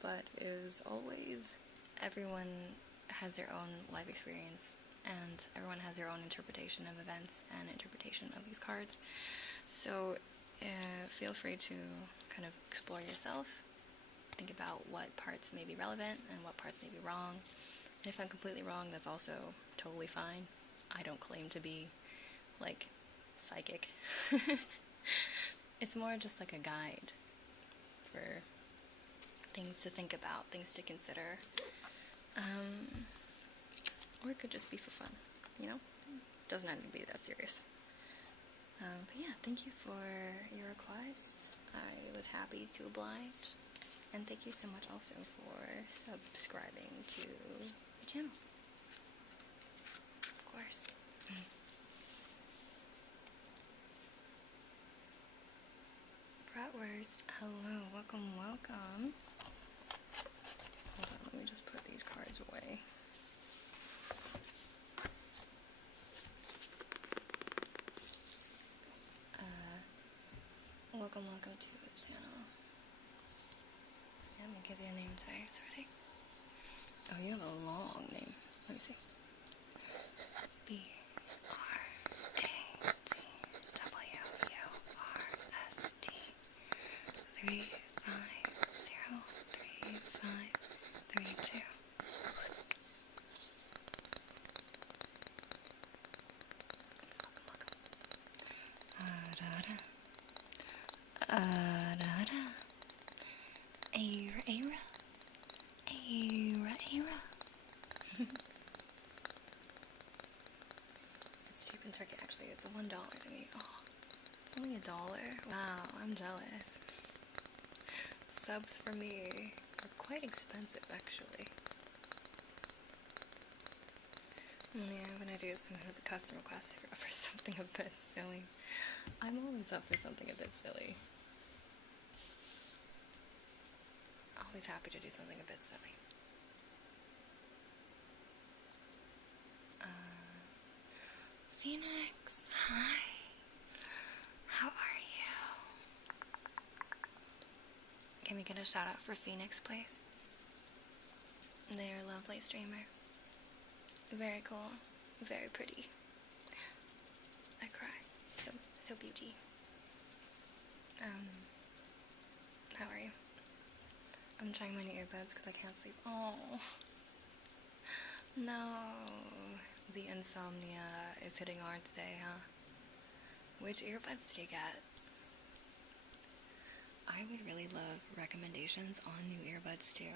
But as always, everyone has their own life experience and everyone has their own interpretation of events and interpretation of these cards. So feel free to kind of explore yourself, think about what parts may be relevant and what parts may be wrong. And if I'm completely wrong, that's also totally fine. I don't claim to be, like, psychic. It's more just like a guide for things to think about, things to consider. Or it could just be for fun, you know? It doesn't have to be that serious. But yeah, thank you for your request. I was happy to oblige. And thank you so much also for subscribing to the channel. Of course. Bratwurst, hello, welcome, welcome. Hold on, let me just put these cards away. Welcome, welcome to the channel. Let me give you a name tag. Ready? Oh, you have a long name. Let me see. BRATWURST 3503532. It's cheap in Turkey, actually. It's $1 to me. Oh, it's only $1. Wow, I'm jealous. Subs for me are quite expensive, actually. Yeah, when I do something as a custom request, I for something a bit silly. I'm always up for something a bit silly. Always happy to do something a bit silly. Phoenix, hi. How are you? Can we get a shout out for Phoenix, please? They're a lovely streamer. Very cool. Very pretty. I cry. So beauty. How are you? I'm trying my new earbuds because I can't sleep. Oh. No. The insomnia is hitting hard today, huh? Which earbuds did you get? I would really love recommendations on new earbuds too.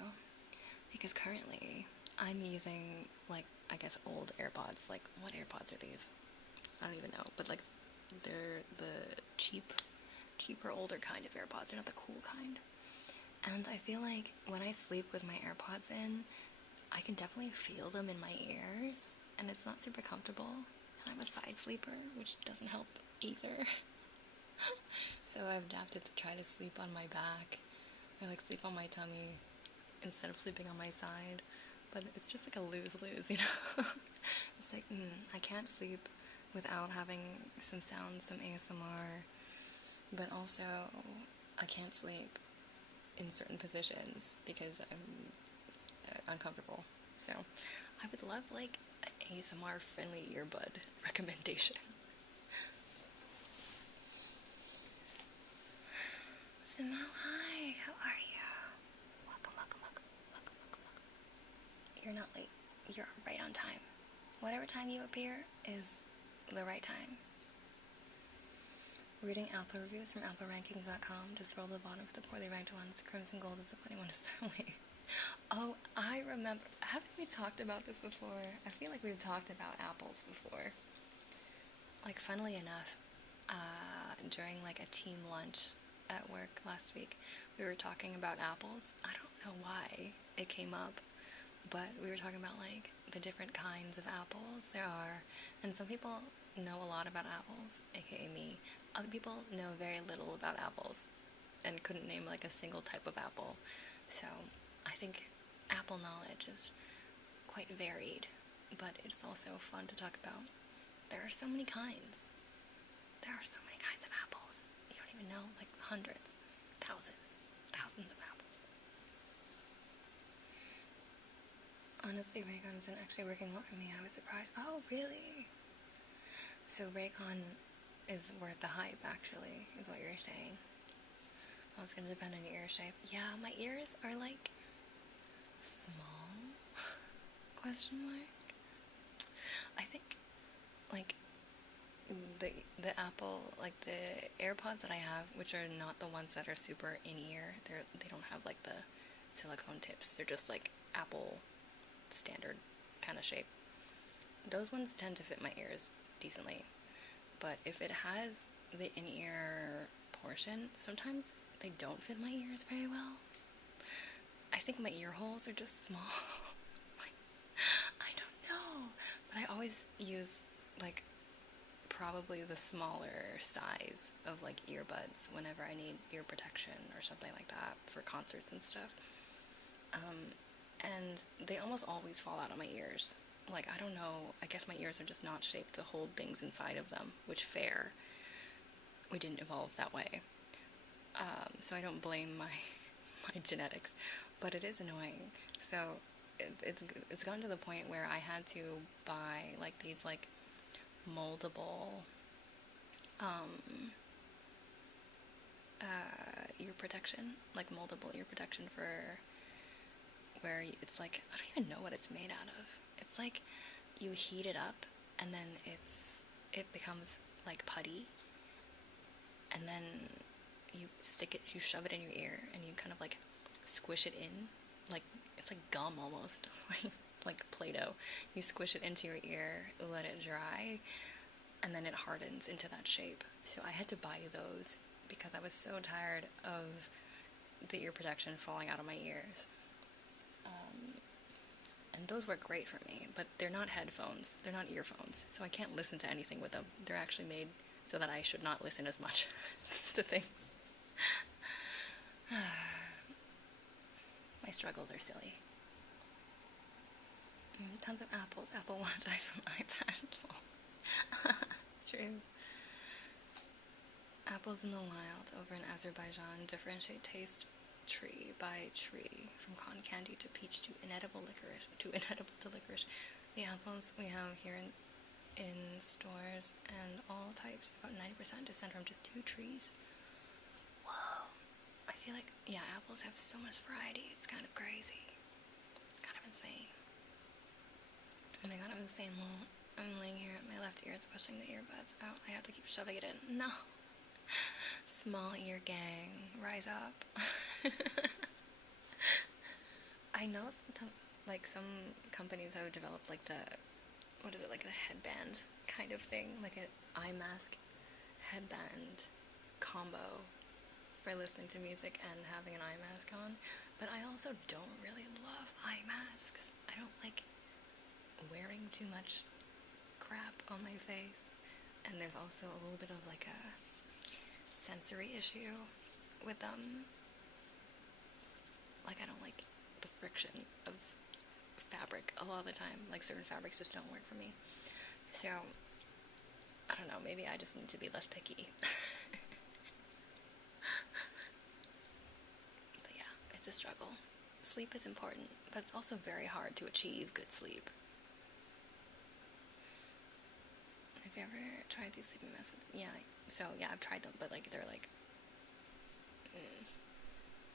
Because currently, I'm using, like, I guess old AirPods. Like, what AirPods are these? I don't even know. But, like, they're the cheaper, older kind of AirPods. They're not the cool kind. And I feel like when I sleep with my AirPods in, I can definitely feel them in my ears. And it's not super comfortable. And I'm a side sleeper, which doesn't help either. So I've adapted to try to sleep on my back or like sleep on my tummy instead of sleeping on my side. But it's just like a lose-lose, you know? It's like, I can't sleep without having some sounds, some ASMR, but also I can't sleep in certain positions because I'm uncomfortable. So I would love like an ASMR friendly earbud recommendation. Simo, hi, how are you? Welcome, welcome, welcome, welcome, welcome, welcome. You're not late. You're right on time. Whatever time you appear is the right time. Reading Apple reviews from AppleRankings.com. Just scroll to the bottom for the poorly ranked ones. Crimson Gold is the funny one to start with. Oh, I remember. Haven't we talked about this before? I feel like we've talked about apples before. Like, funnily enough, during like a team lunch at work last week, we were talking about apples. I don't know why it came up, but we were talking about like the different kinds of apples there are, and some people know a lot about apples, aka me. Other people know very little about apples and couldn't name like a single type of apple. So I think apple knowledge is quite varied, but it's also fun to talk about. There are so many kinds. There are so many kinds of apples. You don't even know, like hundreds, thousands of apples. Honestly, Raycon isn't actually working well for me. I was surprised. Oh, really? So Raycon is worth the hype, actually, is what you're saying. Oh, it's gonna depend on your ear shape. Yeah, my ears are like small? Question mark? I think like the Apple, like the AirPods that I have, which are not the ones that are super in ear. They don't have like the silicone tips. They're just like Apple standard kind of shape. Those ones tend to fit my ears decently. But if it has the in-ear portion, sometimes they don't fit my ears very well. I think my ear holes are just small. I don't know. But I always use like probably the smaller size of like earbuds whenever I need ear protection or something like that for concerts and stuff. And they almost always fall out of my ears. Like, I don't know, I guess my ears are just not shaped to hold things inside of them, which fair. We didn't evolve that way. So I don't blame my genetics, but it is annoying. So it's gotten to the point where I had to buy like these like moldable ear protection, like moldable ear protection for where it's like, I don't even know what it's made out of. It's like you heat it up and then it becomes like putty, and then you shove it in your ear and you kind of like squish it in, like it's like gum almost, like Play-Doh. You squish it into your ear, let it dry, and then it hardens into that shape. So I had to buy those because I was so tired of the ear protection falling out of my ears. And those work great for me, but they're not headphones, they're not earphones, so I can't listen to anything with them. They're actually made so that I should not listen as much to things. My struggles are silly. Tons of apples, Apple Watch, iPhone, iPad. It's true. Apples in the wild over in Azerbaijan differentiate taste tree by tree, from cotton candy to peach to inedible to licorice. The apples we have here in stores and all types, about 90% descend from just 2 trees. Whoa. I feel like, yeah, apples have so much variety. It's kind of crazy. It's kind of insane. Oh my god, I'm insane. Well, I'm laying here, my left ear is pushing the earbuds out. I have to keep shoving it in. No. Small ear gang, rise up. I know some companies have developed like like the headband kind of thing, like an eye mask headband combo for listening to music and having an eye mask on. But I also don't really love eye masks. I don't like wearing too much crap on my face, and there's also a little bit of like a sensory issue with them. Like, I don't like the friction of fabric a lot of the time. Like, certain fabrics just don't work for me. So, I don't know, maybe I just need to be less picky. But yeah, it's a struggle. Sleep is important, but it's also very hard to achieve good sleep. Have you ever tried these sleeping masks with... Yeah, so yeah, I've tried them, but like, they're like...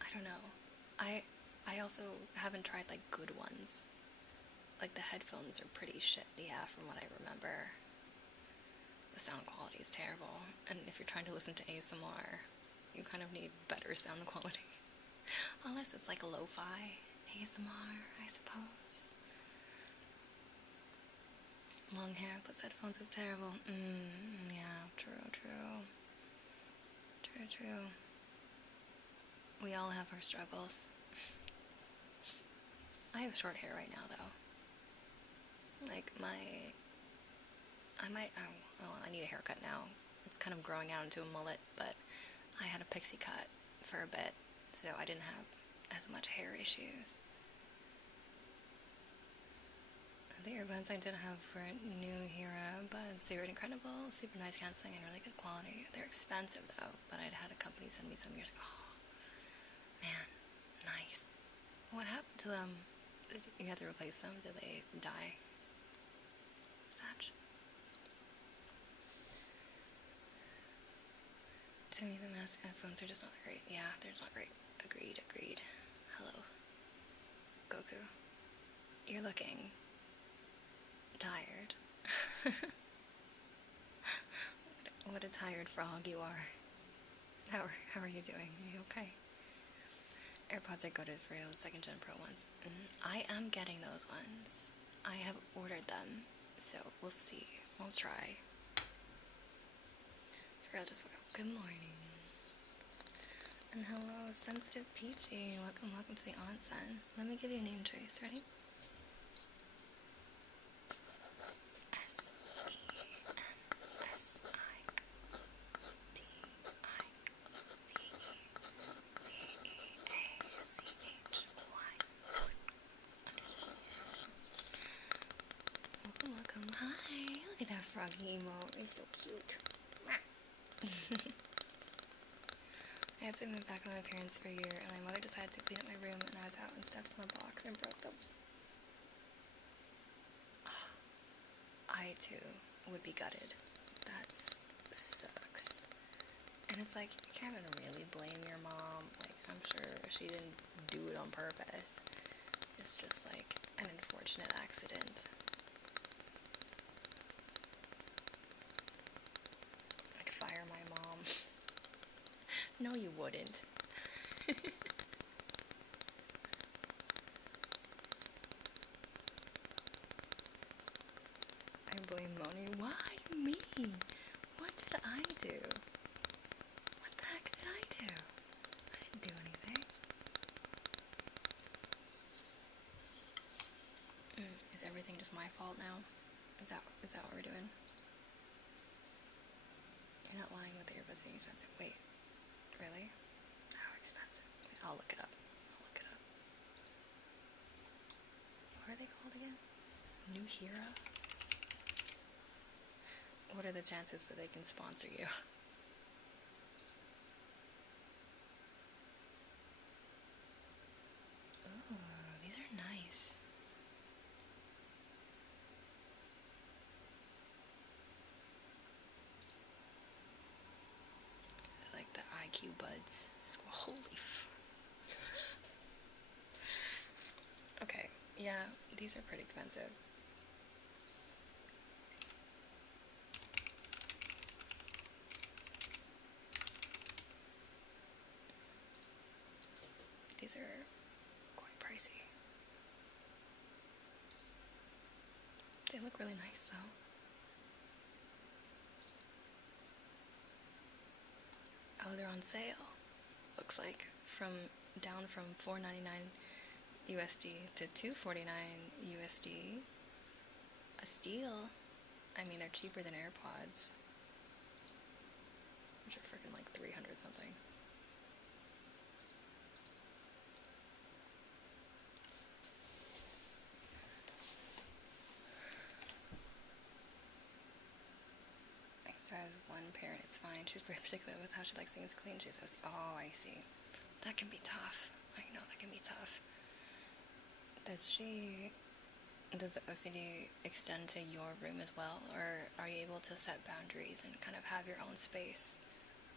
I don't know. I also haven't tried like good ones. Like, the headphones are pretty shit, yeah, from what I remember. The sound quality is terrible, and if you're trying to listen to ASMR, you kind of need better sound quality. Unless it's like a lo-fi ASMR, I suppose. Long hair plus headphones is terrible. Yeah, true. We all have our struggles. I have short hair right now, though. Like, I need a haircut now. It's kind of growing out into a mullet, but I had a pixie cut for a bit, so I didn't have as much hair issues. The earbuds I did have were new Hera buds. They were incredible, super noise cancelling, and really good quality. They're expensive, though, but I'd had a company send me some years ago. Oh, man, nice. What happened to them? Did you have to replace them? Did they die? Such. To me, the mask headphones are just not great. Yeah, they're not great. Agreed. Hello. Goku. You're looking... tired. What a tired frog you are. How are you doing? Are you okay? AirPods are goated for real, 2nd gen Pro ones. I am getting those ones. I have ordered them, so we'll see. We'll try. For real, just woke up. Good morning. And hello, Sensitive Peachy. Welcome to the onsen. Let me give you a name choice. Ready? Welcome. Hi. Look at that froggy emote. It's so cute. I had to move back with my parents for a year, and my mother decided to clean up my room, and I was out and stepped on a box and broke them. I, too, would be gutted. That sucks. And it's like, you can't even really blame your mom. Like, I'm sure she didn't do it on purpose. It's just, like, an unfortunate accident. I'd fire my mom. No, you wouldn't. I blame Moni. Why me? What did I do? What the heck did I do? I didn't do anything. Is everything just my fault now? Is that what we're doing? You're not lying with the earbuds being expensive. Wait, really? How expensive? Wait, I'll look it up. What are they called again? New Hera? What are the chances that they can sponsor you? Ooh, these are nice. Is it like the IQ buds? Holy Okay, yeah, these are pretty expensive. These are quite pricey. They look really nice though. Oh, they're on sale. Looks like down from $4.99 USD to $2.49 USD. A steal. I mean, they're cheaper than AirPods, which are freaking like 300 something. has one parent, it's fine. She's very particular with how she likes things clean. She says, oh, I see. That can be tough. I know that can be tough. Does the OCD extend to your room as well? Or are you able to set boundaries and kind of have your own space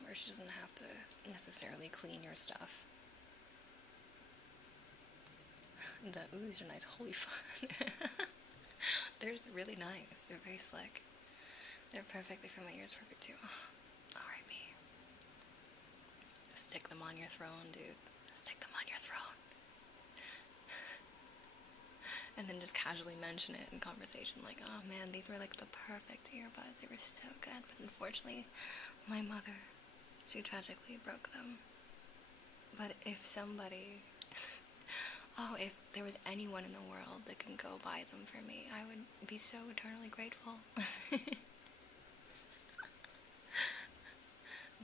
where she doesn't have to necessarily clean your stuff? Ooh, these are nice. Holy fun. They're really nice. They're very slick. They're perfectly for my ears. Perfect too. Oh, alright, me. Stick them on your throne, dude. Stick them on your throne. And then just casually mention it in conversation, like, oh man, these were like the perfect earbuds. They were so good, but unfortunately, my mother, she tragically broke them. But if somebody, if there was anyone in the world that can go buy them for me, I would be so eternally grateful.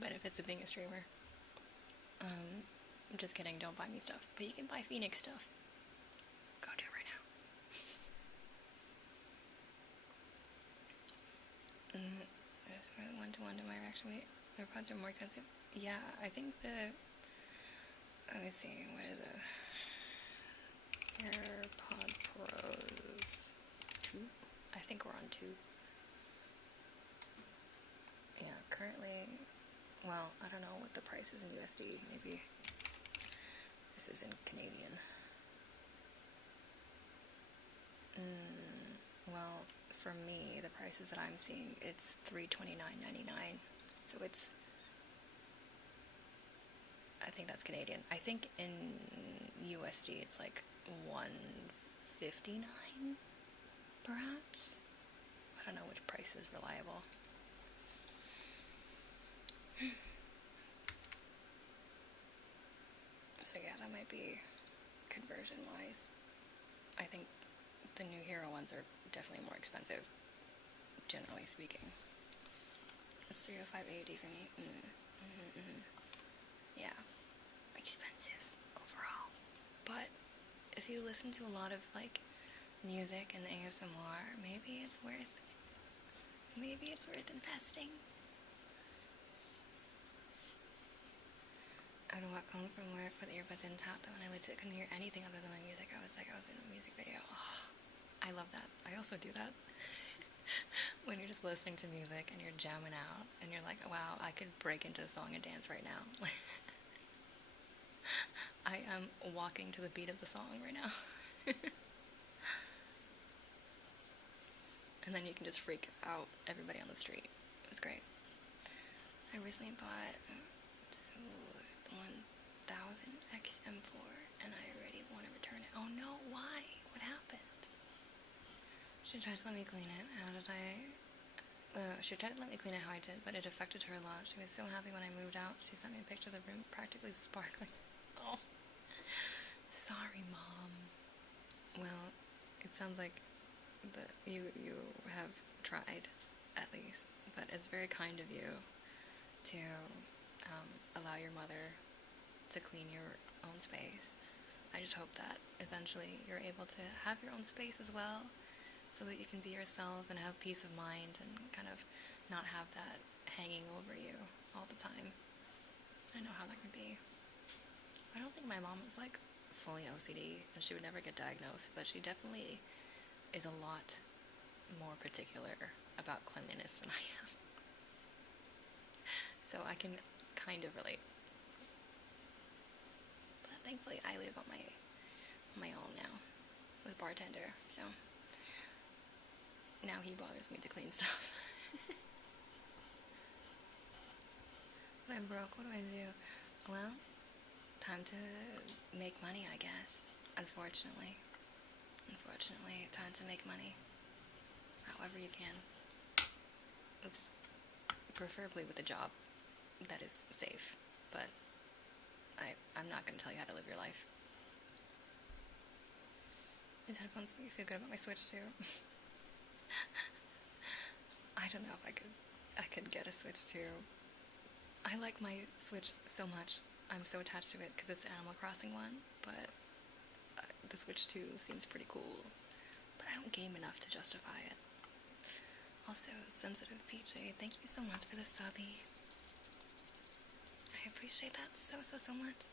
Benefits of being a streamer. I'm just kidding, don't buy me stuff. But you can buy Phoenix stuff. Go do it right now. There's one-to-one to my reaction. Wait, AirPods are more expensive? Yeah, I think let me see, what are the AirPod Pros? 2? I think we're on 2. Yeah, currently, well, I don't know what the price is in USD. Maybe this is in Canadian. Well, for me, the prices that I'm seeing, it's $329.99. So it's, I think that's Canadian. I think in USD it's like $159, perhaps. I don't know which price is reliable. So yeah, that might be conversion-wise. I think the new Hero ones are definitely more expensive, generally speaking. It's $305 AUD for me. Yeah, expensive overall. But if you listen to a lot of like music and ASMR, maybe it's worth investing. I would walk home from work with earbuds in top that when I legit couldn't hear anything other than my music. I was like I was in a music video. Oh, I love that. I also do that. When you're just listening to music and you're jamming out and you're like, wow, I could break into a song and dance right now. I am walking to the beat of the song right now. And then you can just freak out everybody on the street. It's great. I recently bought 1000 XM4 and I already want to return it. Oh no, why? What happened? She tried to let me clean it. How did she tried to let me clean it how I did, but it affected her a lot. She was so happy when I moved out. She sent me a picture of the room practically sparkling. Oh. Sorry, Mom. Well, it sounds like that you have tried, at least. But it's very kind of you to allow your mother to clean your own space. I just hope that eventually you're able to have your own space as well, so that you can be yourself and have peace of mind and kind of not have that hanging over you all the time. I know how that can be. I don't think my mom was like fully OCD and she would never get diagnosed, but she definitely is a lot more particular about cleanliness than I am. So I can kind of relate. But thankfully I live on my own now with bartender, so now he bothers me to clean stuff. But I'm broke, what do I do? Well, time to make money, I guess. Unfortunately, time to make money. However you can. Oops. Preferably with a job that is safe, but I'm not going to tell you how to live your life. These headphones make me feel good about my Switch too. I don't know if I could get a Switch too. I like my Switch so much. I'm so attached to it because it's the Animal Crossing one, but the Switch 2 seems pretty cool. But I don't game enough to justify it. Also, Sensitive PJ, thank you so much for the subby. I appreciate that so much.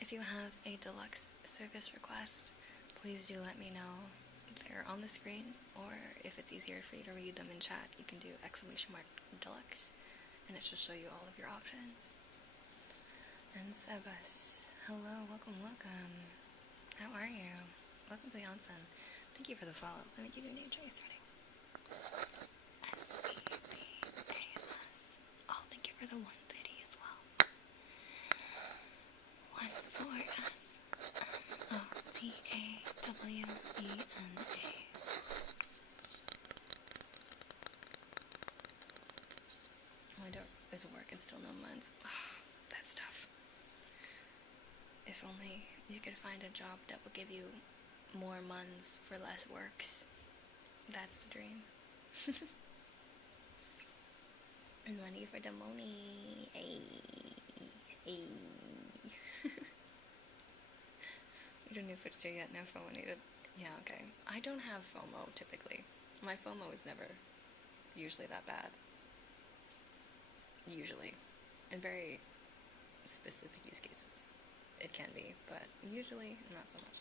If you have a deluxe service request, please do let me know. They're on the screen, or if it's easier for you to read them in chat, you can do !deluxe, and it should show you all of your options. And Sebas, hello, welcome. How are you? Welcome to the onsen. Thank you for the follow. Let me give you a name check starting. SEBAS. Oh, thank you for the 130 as well. 14SMOTAWENA. I don't. There's work and still no months. Oh, that's tough. If only you could find a job that will give you more months for less works. That's the dream. And money for the money. Hey. You don't need to switch to yet. No FOMO needed. Yeah, okay. I don't have FOMO typically. My FOMO is never usually that bad. Usually. In very specific use cases, it can be, but usually not so much.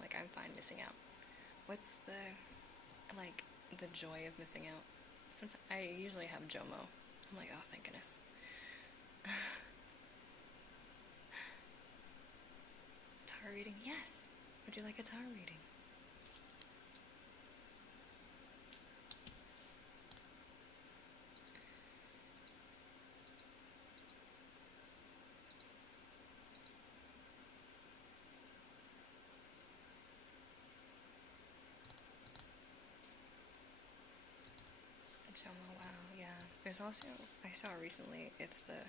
Like, I'm fine missing out. What's the joy of missing out? Sometimes I usually have JOMO. I'm like, oh, thank goodness. Tarot reading? Yes. Would you like a tarot reading? JOMO, wow, yeah. There's also, I saw recently, it's the,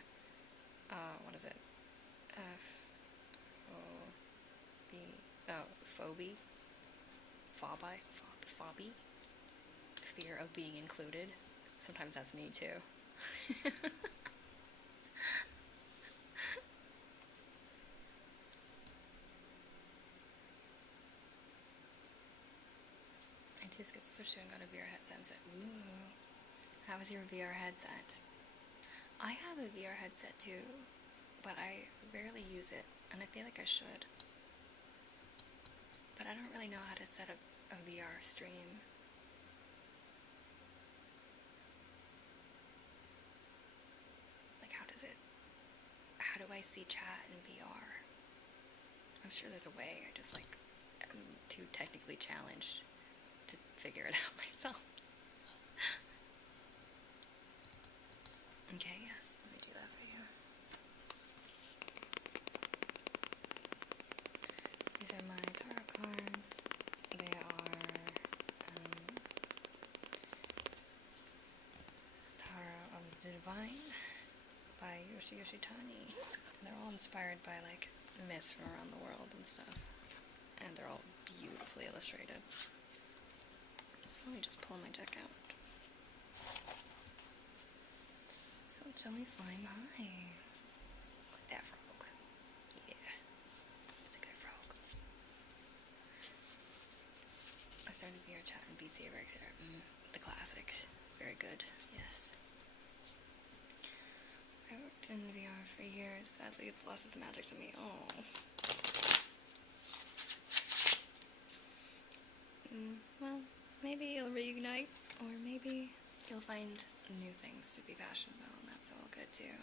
what is it? Phobie? Phobie? Fear of being included. Sometimes that's me too. I just got switched and got a VR headset and said, ooh, how was your VR headset? I have a VR headset too, but I rarely use it, and I feel like I should. But I don't really know how to set up a VR stream. Like, how do I see chat in VR? I'm sure there's a way, I just am too technically challenged to figure it out myself. Okay, yes, let me do that for you. These are my tarot cards. They are Tarot of the Divine by Yoshitani. And they're all inspired by myths from around the world and stuff. And they're all beautifully illustrated. So let me just pull my deck out. So Jelly Slime, hi. Look at that frog. Yeah. It's a good frog. I started VR chat and Beat Saber, etc. The classics. Very good. Yes. I worked in VR for years. Sadly, it's lost its magic to me. Oh. Well, maybe it'll reignite, or maybe you'll find new things to be passionate about, and that's all good too.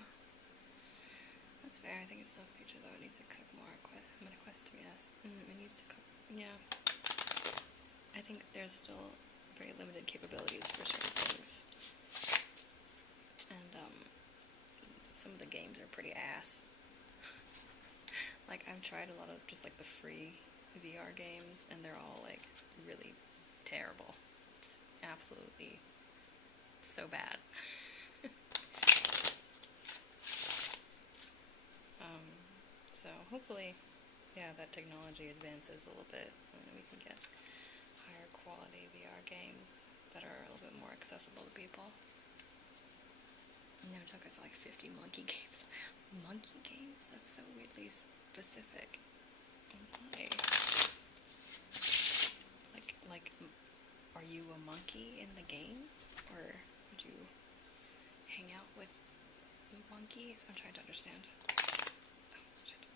That's fair. I think it's still future though. It needs to cook more. I'm gonna quest to be asked. It needs to cook. Yeah. I think there's still very limited capabilities for certain things, and some of the games are pretty ass. I've tried a lot of just the free VR games, and they're all really terrible. It's absolutely so bad. So hopefully, yeah, that technology advances a little bit, and we can get higher quality VR games that are a little bit more accessible to people. It took us 50 monkey games. Monkey games? That's so weirdly specific. Why? Are you a monkey in the game? Or would you hang out with monkeys? I'm trying to understand. Oh, shit.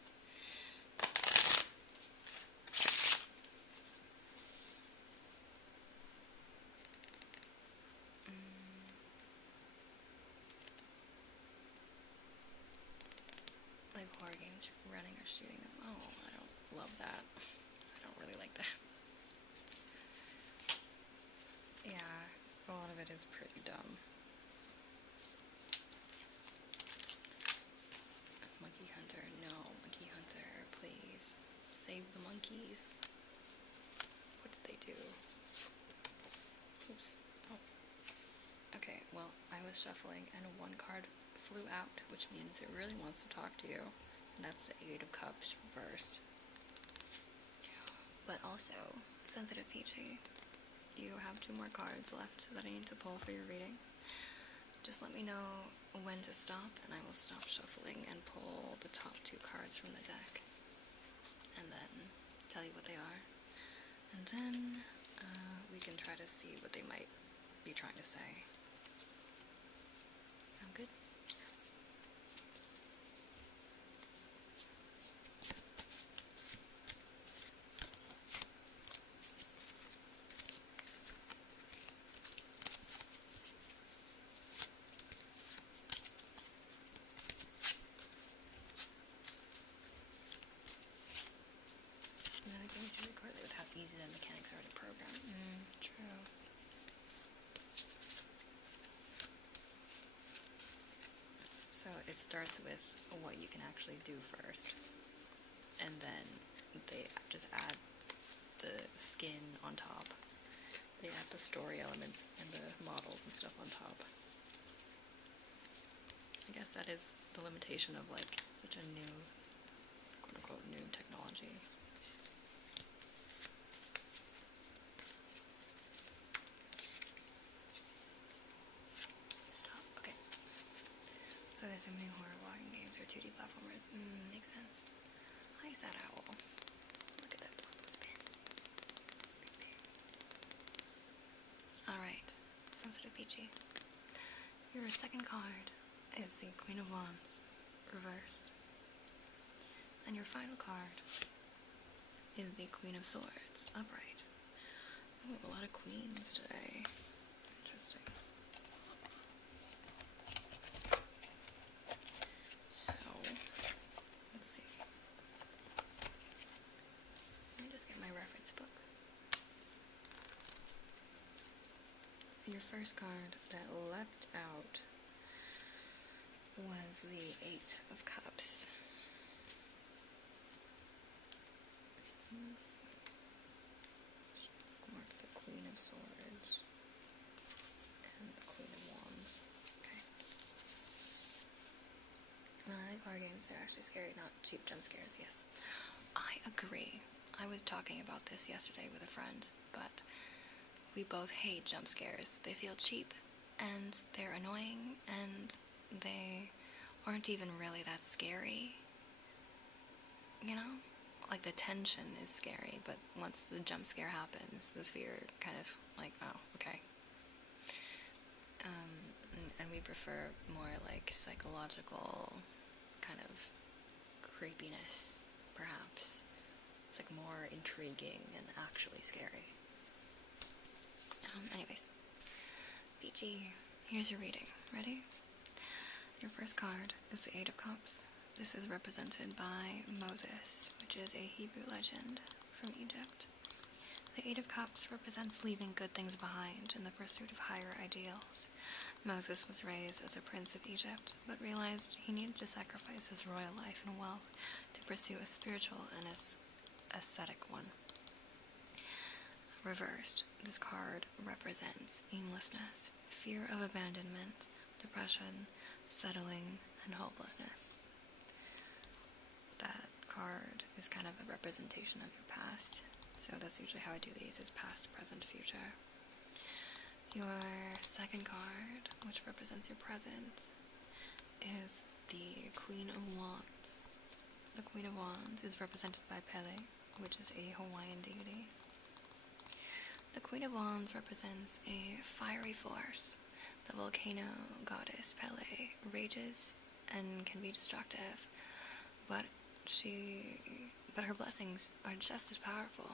Like horror games, running or shooting them. Oh, I don't love that. I don't really like that. Yeah, a lot of it is pretty dumb. Monkey hunter, no, monkey hunter, please. Save the monkeys. What did they do? Oops. Oh. Okay, well, I was shuffling and one card flew out, which means it really wants to talk to you. And that's the Eight of Cups reversed. But also, Sensitive Peachy, you have 2 more cards left that I need to pull for your reading. Just let me know when to stop, and I will stop shuffling and pull the top 2 cards from the deck. And then tell you what they are. And then we can try to see what they might be trying to say. Sound good? And then again, it's really correlated with how easy the mechanics are to program. True. So it starts with what you can actually do first, and then they just add the skin on top. They add the story elements and the models and stuff on top. I guess that is the limitation of like such a new, quote-unquote, new technology. Stop. Okay. So there's so many horror walking games or 2D platformers. Makes sense. Hi, Sad Owl. Look at that block spin. Alright. Sensitive Peachy. Your second card is the Queen of Wands, reversed. And your final card is the Queen of Swords, upright. Ooh, a lot of queens today. Interesting. So, let's see. Let me just get my reference book. So your first card that leapt out was the Eight of Cups. Let's see. Mark the Queen of Swords and the Queen of Wands. Okay. I like horror games, they're actually scary, not cheap jump scares, yes. I agree. I was talking about this yesterday with a friend, but we both hate jump scares. They feel cheap, and they're annoying, and they aren't even really that scary. You know? Like, the tension is scary, but once the jump scare happens, the fear kind of like, oh, okay. And we prefer more like psychological kind of creepiness, perhaps. It's like more intriguing and actually scary. Anyways, Peachy, here's your reading. Ready? Your first card is the Eight of Cups. This is represented by Moses, which is a Hebrew legend from Egypt. The Eight of Cups represents leaving good things behind in the pursuit of higher ideals. Moses was raised as a prince of Egypt, but realized he needed to sacrifice his royal life and wealth to pursue a spiritual and ascetic one. Reversed, this card represents aimlessness, fear of abandonment, depression, settling, and hopelessness. That card is kind of a representation of your past, so that's usually how I do these, is past, present, future. Your second card, which represents your present, is the Queen of Wands. The Queen of Wands is represented by Pele, which is a Hawaiian deity. The Queen of Wands represents a fiery force. The volcano goddess Pele rages and can be destructive, but her blessings are just as powerful.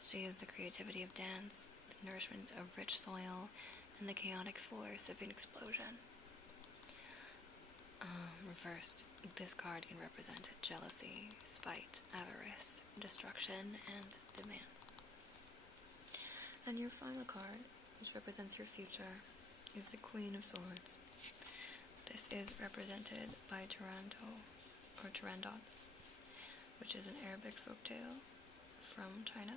She is the creativity of dance, the nourishment of rich soil, and the chaotic force of an explosion. Reversed, this card can represent jealousy, spite, avarice, destruction, and demands. And your final card, which represents your future, is the Queen of Swords. This is represented by Turandot, which is an Arabic folktale from China.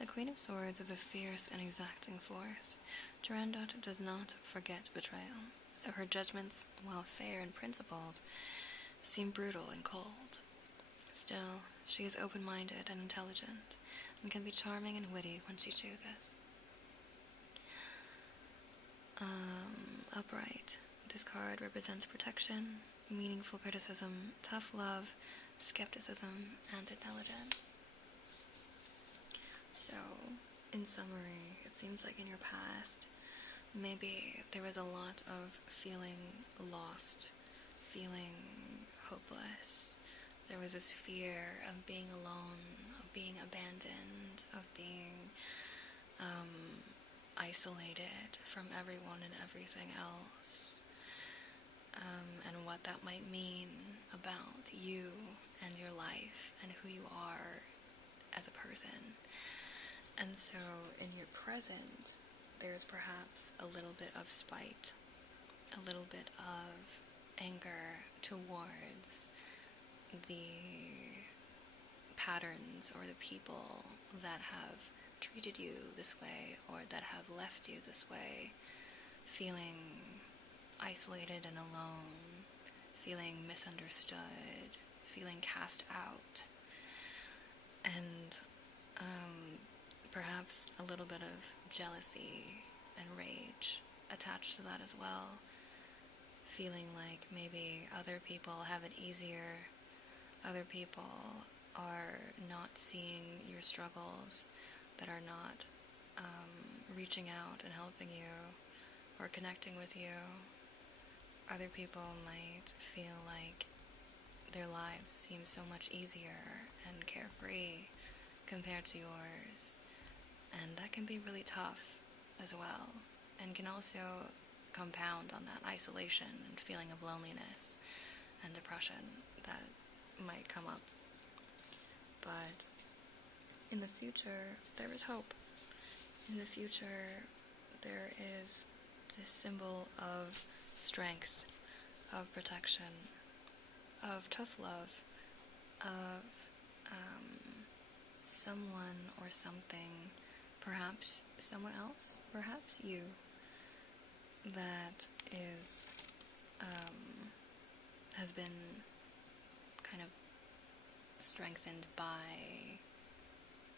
The Queen of Swords is a fierce and exacting force. Turandot does not forget betrayal, so her judgments, while fair and principled, seem brutal and cold. Still, she is open-minded and intelligent, and can be charming and witty when she chooses. Upright. This card represents protection, meaningful criticism, tough love, skepticism, and intelligence. So, in summary, it seems like in your past, maybe there was a lot of feeling lost, feeling hopeless. There was this fear of being alone, of being abandoned, of being isolated from everyone and everything else, and what that might mean about you and your life and who you are as a person. And so in your present, there's perhaps a little bit of spite, a little bit of anger towards the patterns or the people that have treated you this way or that have left you this way, feeling isolated and alone, feeling misunderstood, feeling cast out, and perhaps a little bit of jealousy and rage attached to that as well, feeling like maybe other people have it easier, other people are not seeing your struggles, that are not reaching out and helping you or connecting with you. Other people might feel like their lives seem so much easier and carefree compared to yours, and that can be really tough as well, and can also compound on that isolation and feeling of loneliness and depression that might come up. But in the future, there is hope. In the future, there is this symbol of strength, of protection, of tough love, of someone or something, perhaps someone else, perhaps you, that is, has been kind of strengthened by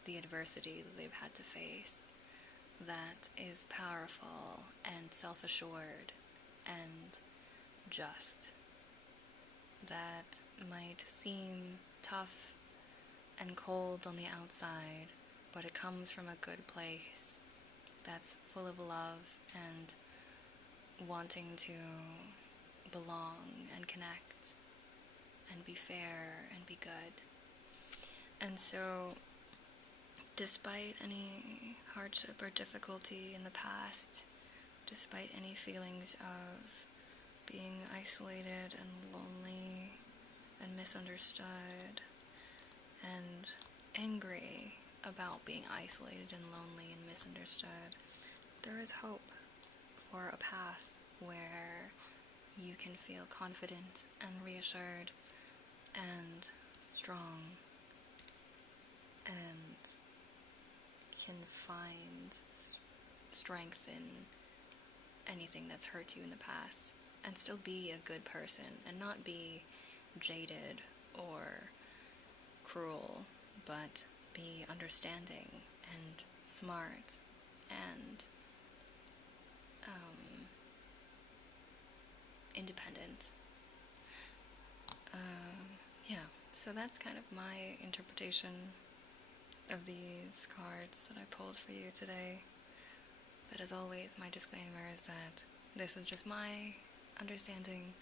the adversity that they've had to face, that is powerful and self-assured and just, that might seem tough and cold on the outside, but it comes from a good place that's full of love and wanting to belong and connect and be fair and be good. And so, despite any hardship or difficulty in the past, despite any feelings of being isolated and lonely and misunderstood and angry about being isolated and lonely and misunderstood, there is hope for a path where you can feel confident and reassured and strong and can find strength in anything that's hurt you in the past and still be a good person and not be jaded or cruel, but be understanding and smart and independent. So that's kind of my interpretation of these cards that I pulled for you today. But as always, my disclaimer is that this is just my understanding.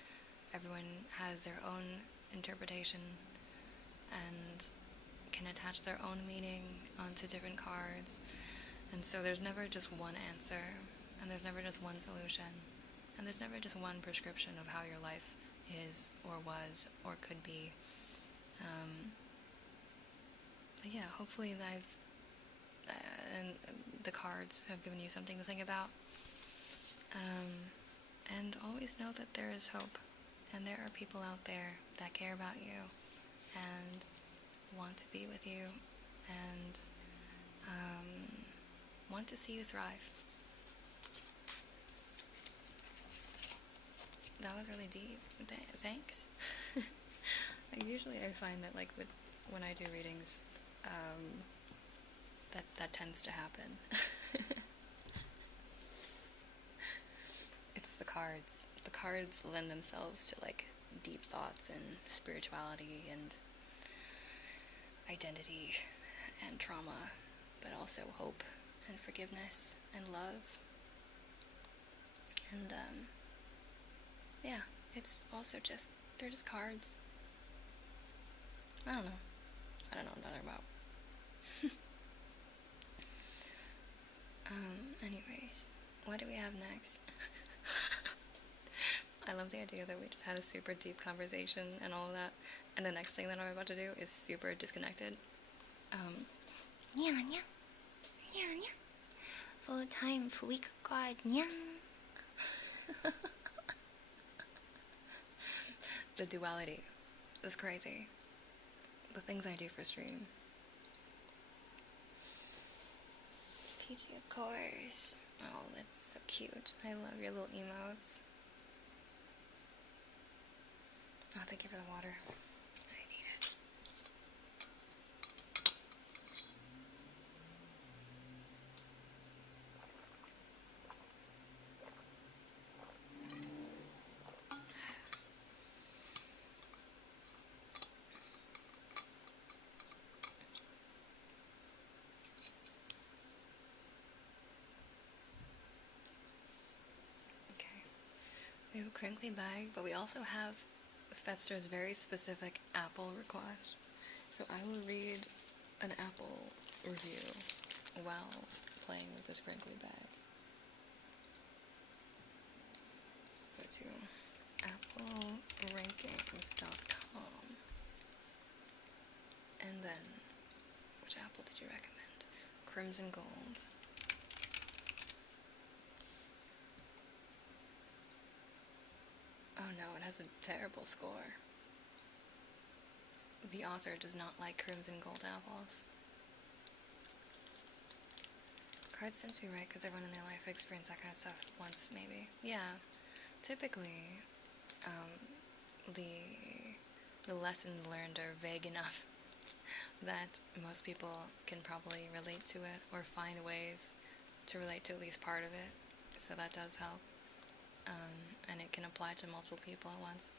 Everyone has their own interpretation and can attach their own meaning onto different cards. And so there's never just one answer, and there's never just one solution, and there's never just one prescription of how your life is, or was, or could be. But yeah, hopefully and the cards have given you something to think about. And always know that there is hope, and there are people out there that care about you, and want to be with you, and want to see you thrive. That was really deep. Thanks. Usually I find that like when I do readings, that tends to happen. It's the cards. The cards lend themselves to like deep thoughts and spirituality and identity and trauma, but also hope and forgiveness and love. And yeah, it's also just, they're just cards. I don't know what I'm talking about. Anyways, what do we have next? I love the idea that we just had a super deep conversation and all of that, and the next thing that I'm about to do is super disconnected. Full time for week God, The duality is crazy. The things I do for stream. PG, of course. Oh, that's so cute. I love your little emotes. Oh, thank you for the water. I need it. We have a crinkly bag, but we also have Fetzer's very specific apple request. So I will read an apple review while playing with this crinkly bag. Go to applerankings.com. And then, which apple did you recommend? Crimson Gold. Oh no, it has a terrible score. The author does not like crimson gold apples. Cards tend to be right because everyone in their life experienced that kind of stuff once, maybe. Yeah, typically, the lessons learned are vague enough that most people can probably relate to it or find ways to relate to at least part of it. So that does help. And it can apply to multiple people at once.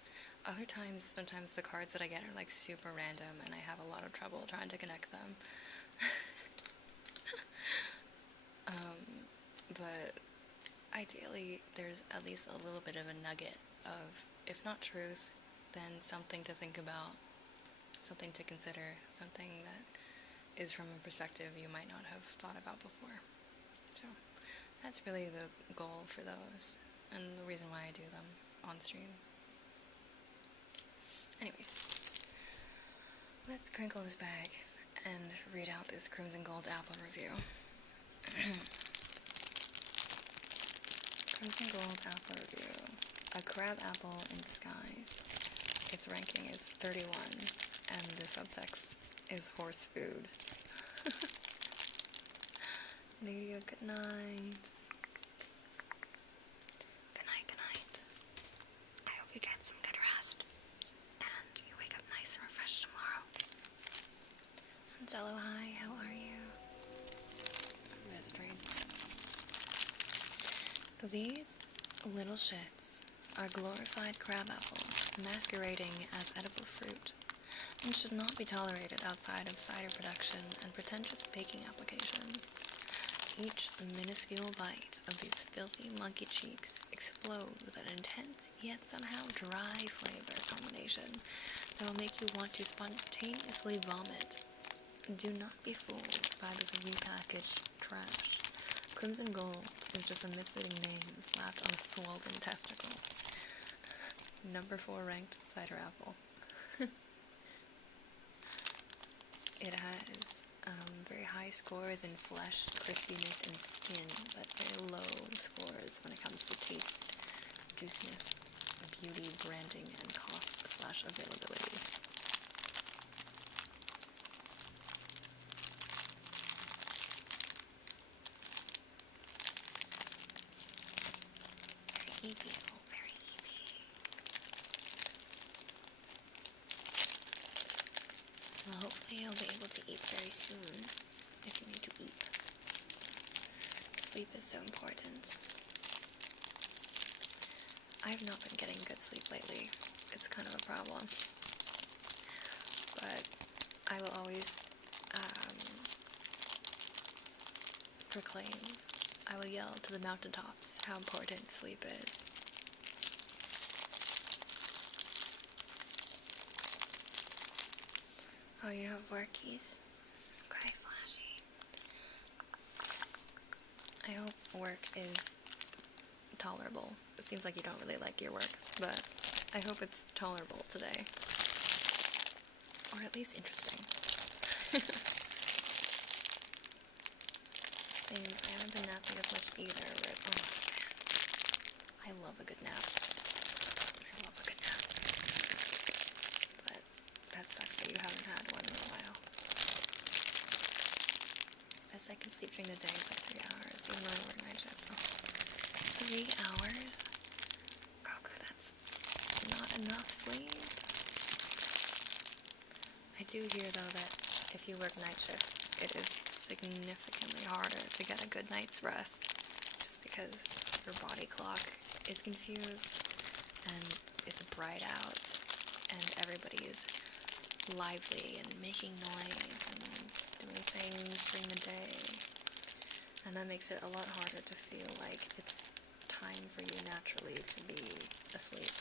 Other times, sometimes the cards that I get are like super random and I have a lot of trouble trying to connect them. But ideally, there's at least a little bit of a nugget of, if not truth, then something to think about, something to consider, something that is from a perspective you might not have thought about before. So that's really the goal for those, and the reason why I do them on stream. Anyways, let's crinkle this bag and read out this Crimson Gold apple review. Crimson Gold apple review. A crab apple in disguise. Its ranking is 31, and the subtext is horse food. Lydia, good night. Good night, good night. I hope you get some good rest, and you wake up nice and refreshed tomorrow. Jello, hi, how are you? There's a trade. These little shits are glorified crab apples masquerading as edible fruit. and should not be tolerated outside of cider production and pretentious baking applications. Each minuscule bite of these filthy monkey cheeks explode with an intense yet somehow dry flavor combination that will make you want to spontaneously vomit. Do not be fooled by this repackaged trash. Crimson Gold is just a misleading name slapped on a swollen testicle. Number 4 ranked cider apple. It has very high scores in flesh, crispiness, and skin, but very low scores when it comes to taste, juiciness, beauty, branding, and cost/availability. Very eepy, oh, very eepy. Well, hopefully you'll be able to eat very soon, if you need to eat. Sleep is so important. I have not been getting good sleep lately. It's kind of a problem. But I will always proclaim, I will yell to the mountaintops how important sleep is. Oh, you have workies? Okay, flashy. I hope work is tolerable. It seems like you don't really like your work, but I hope it's tolerable today. Or at least interesting. Seems I haven't been napping as much either, but oh man. I love a good nap. I love a good nap. But that sucks that you haven't had one in a while. Best I can sleep during the day is like 3 hours, even though I work night shift. Oh, 3 hours? Goku, that's not enough sleep. I do hear though that if you work night shift, it is significantly harder to get a good night's rest, just because your body clock is confused, and it's bright out, and everybody is lively and making noise and doing things during the day, and that makes it a lot harder to feel like it's time for you naturally to be asleep.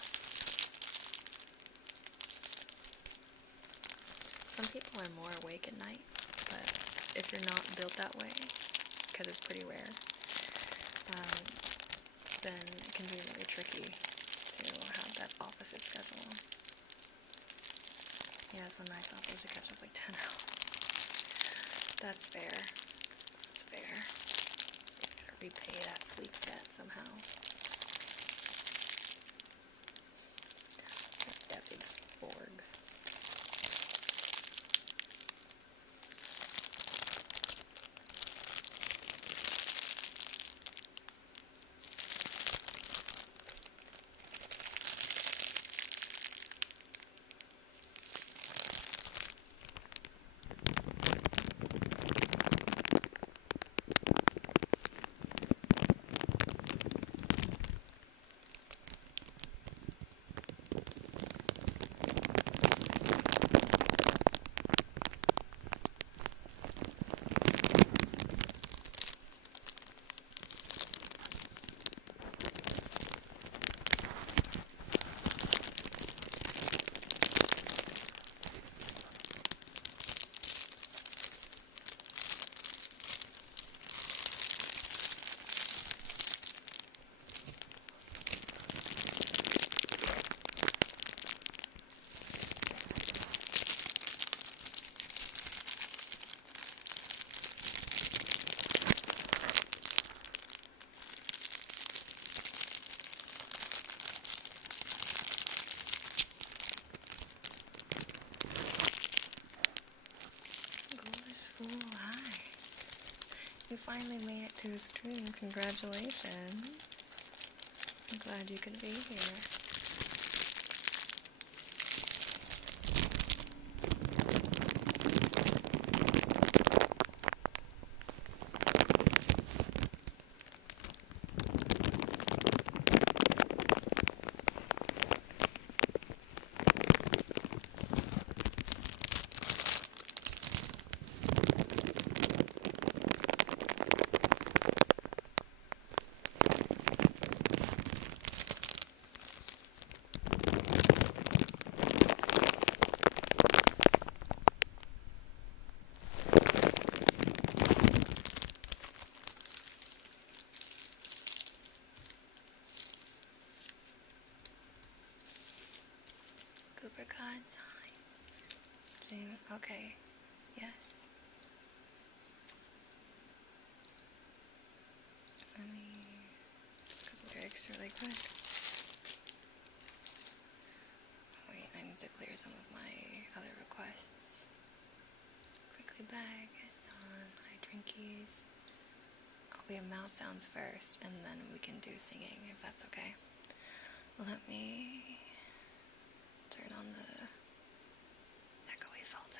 Some people are more awake at night, but if you're not built that way, because it's pretty rare, then it can be really tricky to have that opposite schedule. Yeah, so nights off, I usually catch up like 10 hours. That's fair. That's fair. You gotta repay that sleep debt somehow. David Borg. You finally made it to the stream. Congratulations. I'm glad you could be here. apricot sign. Dream. Okay. Yes. Let me look at the lyrics really quick. Wait, I need to clear some of my other requests. Quickly bag is done. Hi, drinkies. Oh, we have mouth sounds first, and then we can do singing, if that's okay. Let me turn on the echoey filter.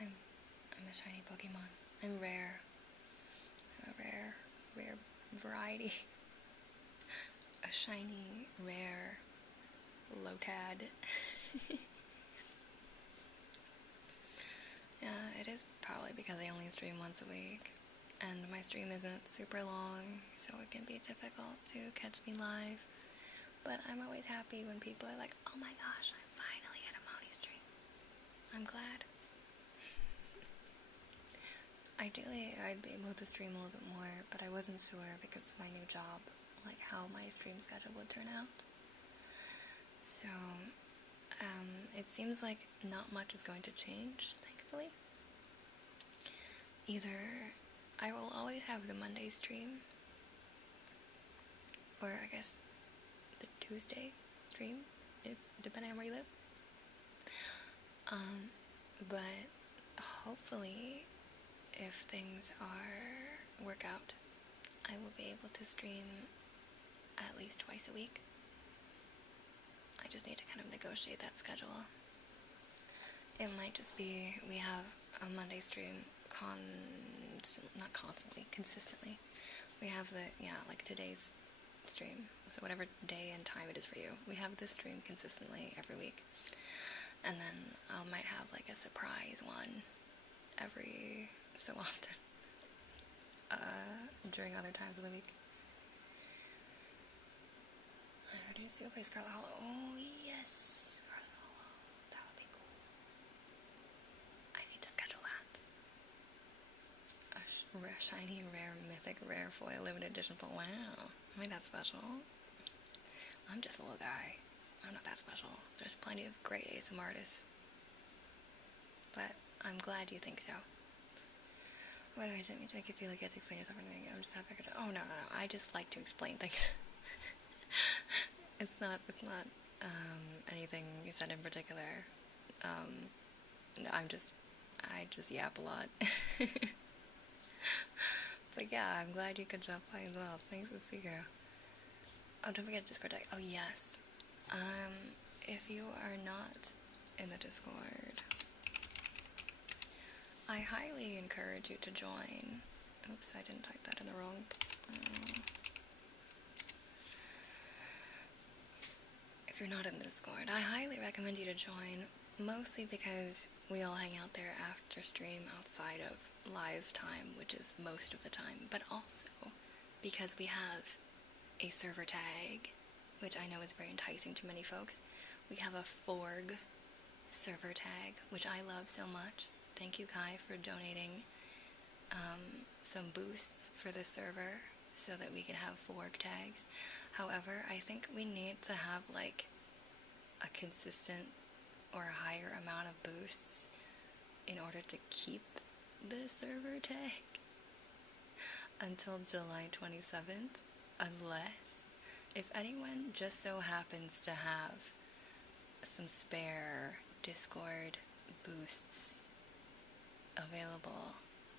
I'm a shiny Pokemon. I'm rare. I'm a rare variety. A shiny, rare, Lotad. Yeah, it is probably because I only stream once a week, and my stream isn't super long, so it can be difficult to catch me live. But I'm always happy when people are like, oh my gosh, I'm finally at a Moni stream. I'm glad. Ideally, I'd be able to stream a little bit more, but I wasn't sure because of my new job, like how my stream schedule would turn out. So, it seems like not much is going to change, thankfully. Either I will always have the Monday stream, or I guess the Tuesday stream, depending on where you live. But hopefully, if things work out, I will be able to stream at least twice a week. I just need to kind of negotiate that schedule. It might just be we have a Monday stream not constantly, consistently. We have like today's stream. So whatever day and time it is for you, we have this stream consistently every week. And then I might have like a surprise one every so often during other times of the week. Did you see who plays Scarlet Hollow? Oh yes, Scarlet Hollow. That would be cool. I need to schedule that. A shiny, rare, mythic, rare foil limited edition. But wow, I mean that's special. I'm just a little guy. I'm not that special. There's plenty of great ASM artists. But I'm glad you think so. Why do I didn't mean to make you feel like you had to explain yourself or anything? I'm just happy I could. Oh no. I just like to explain things. It's not anything you said in particular. I just yap a lot. But yeah, I'm glad you could drop by as well. It's nice to see you. Oh, don't forget Discord deck. Oh yes. If you are not in the Discord, I highly encourage you to join. Oops, I didn't type that in the wrong. If you're not in the Discord, I highly recommend you to join, mostly because we all hang out there after stream outside of live time, which is most of the time, but also because we have a server tag, which I know is very enticing to many folks. We have a Forg server tag, which I love so much. Thank you, Kai, for donating some boosts for the server so that we can have Forg tags. However, I think we need to have like a consistent or a higher amount of boosts in order to keep the server tag until July 27th, unless if anyone just so happens to have some spare Discord boosts available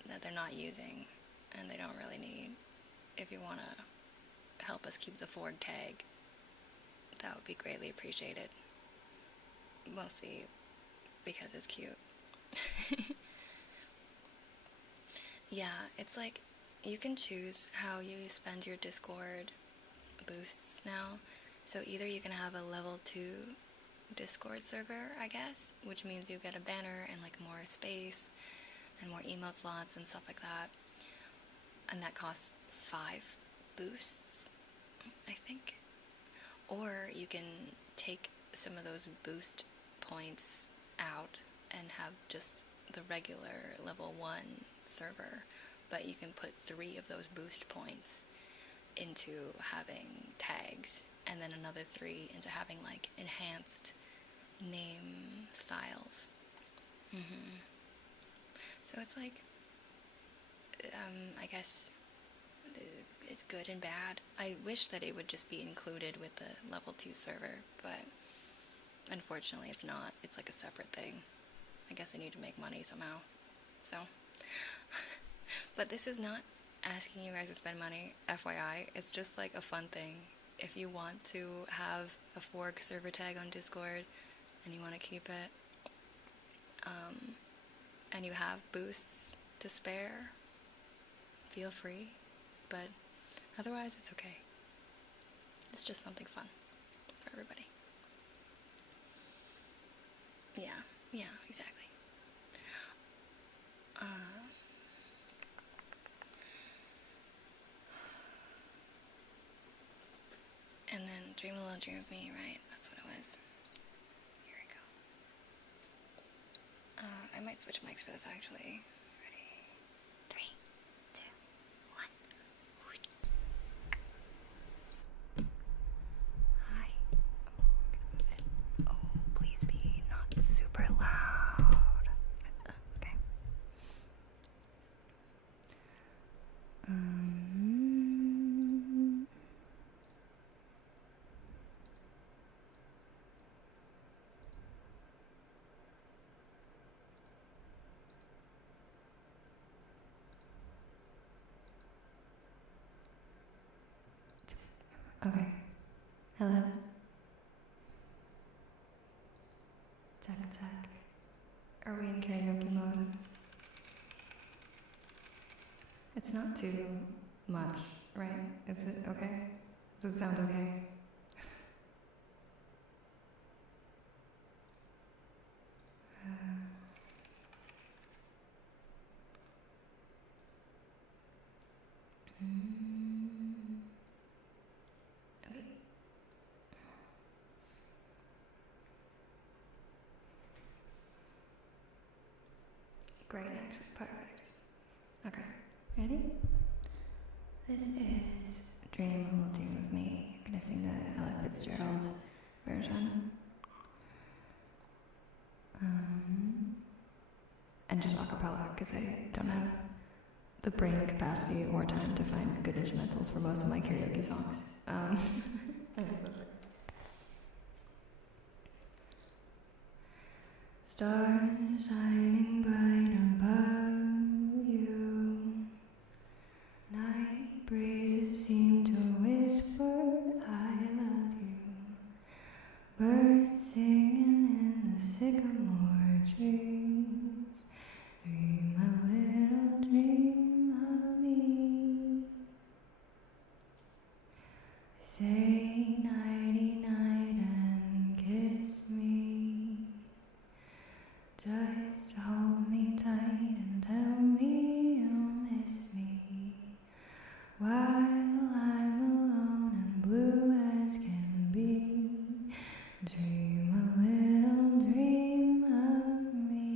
that they're not using and they don't really need, if you want to help us keep the Forg tag, that would be greatly appreciated. Mostly because it's cute. Yeah, it's like you can choose how you spend your Discord boosts now. So either you can have a level 2 Discord server, I guess, which means you get a banner and like more space and more emote slots and stuff like that. And that costs 5 boosts, I think. Or you can take some of those boost points out and have just the regular level 1 server, but you can put 3 of those boost points into having tags, and then another 3 into having like enhanced name styles. So it's like, I guess it's good and bad. I wish that it would just be included with the level 2 server, but unfortunately it's not. It's like a separate thing. I guess I need to make money somehow. So, but this is not asking you guys to spend money, FYI. It's just like a fun thing. If you want to have a Fork server tag on Discord and you want to keep it, and you have boosts to spare, feel free, but otherwise it's okay. It's just something fun for everybody. Yeah, exactly. And then Dream a Little Dream of Me, right? That's what it was. Here we go. I might switch mics for this actually. Ready? 3, 2, 1. Hi. Oh, I'm gonna move it. Okay. Hello? Check, check. Are we in karaoke mode? It's not too much, right? Is it okay? Does it sound okay? Okay. Great, actually, perfect. Okay, ready? This is Dream Who Will Dream of Me. I'm gonna sing the Ella Fitzgerald version. And just a cappella, because I don't have the brain capacity or time to find good instrumentals for most of my karaoke songs. Stars shining bright above you. Night breezes seem to whisper, I love you. Birds singing in the sycamore trees. Dream a little dream of me. Say nighty night and kiss me. Just hold me tight and tell me you'll miss me. While I'm alone and blue as can be. Dream a little dream of me.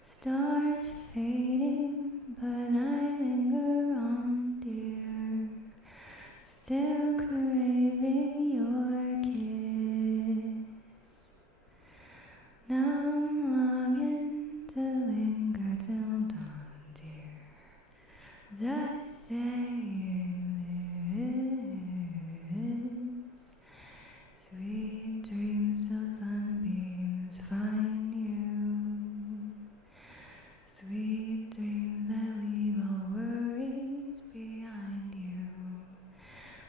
Stars fading, but I linger on, dear. Still craving your kiss. Now I'm longing to linger till dawn, dear. Just saying this. Sweet dreams till sunbeams find you. Sweet dreams that leave all worries behind you.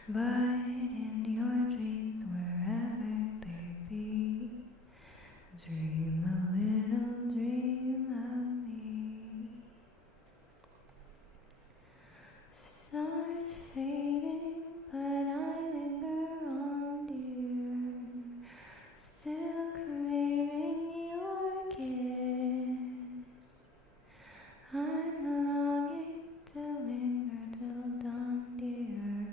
But in your dreams, wherever they be, dream a little dream of me. Stars fading, but I linger on, dear. Still craving your kiss. I'm longing to linger till dawn, dear.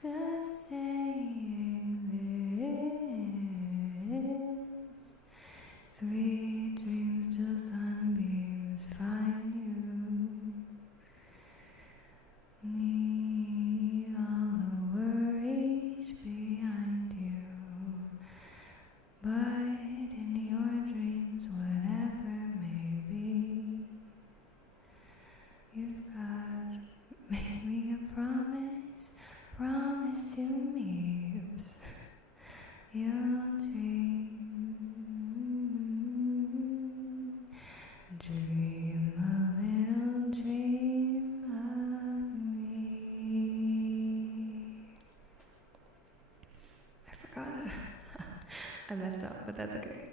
Just saying this. Sweet dreams till sunbeams find you. Leave all the worries behind you. But in your dreams, whatever may be, you've got maybe a promise to me. Oops. You'll dream a little dream of me. I forgot. I messed up, but that's okay.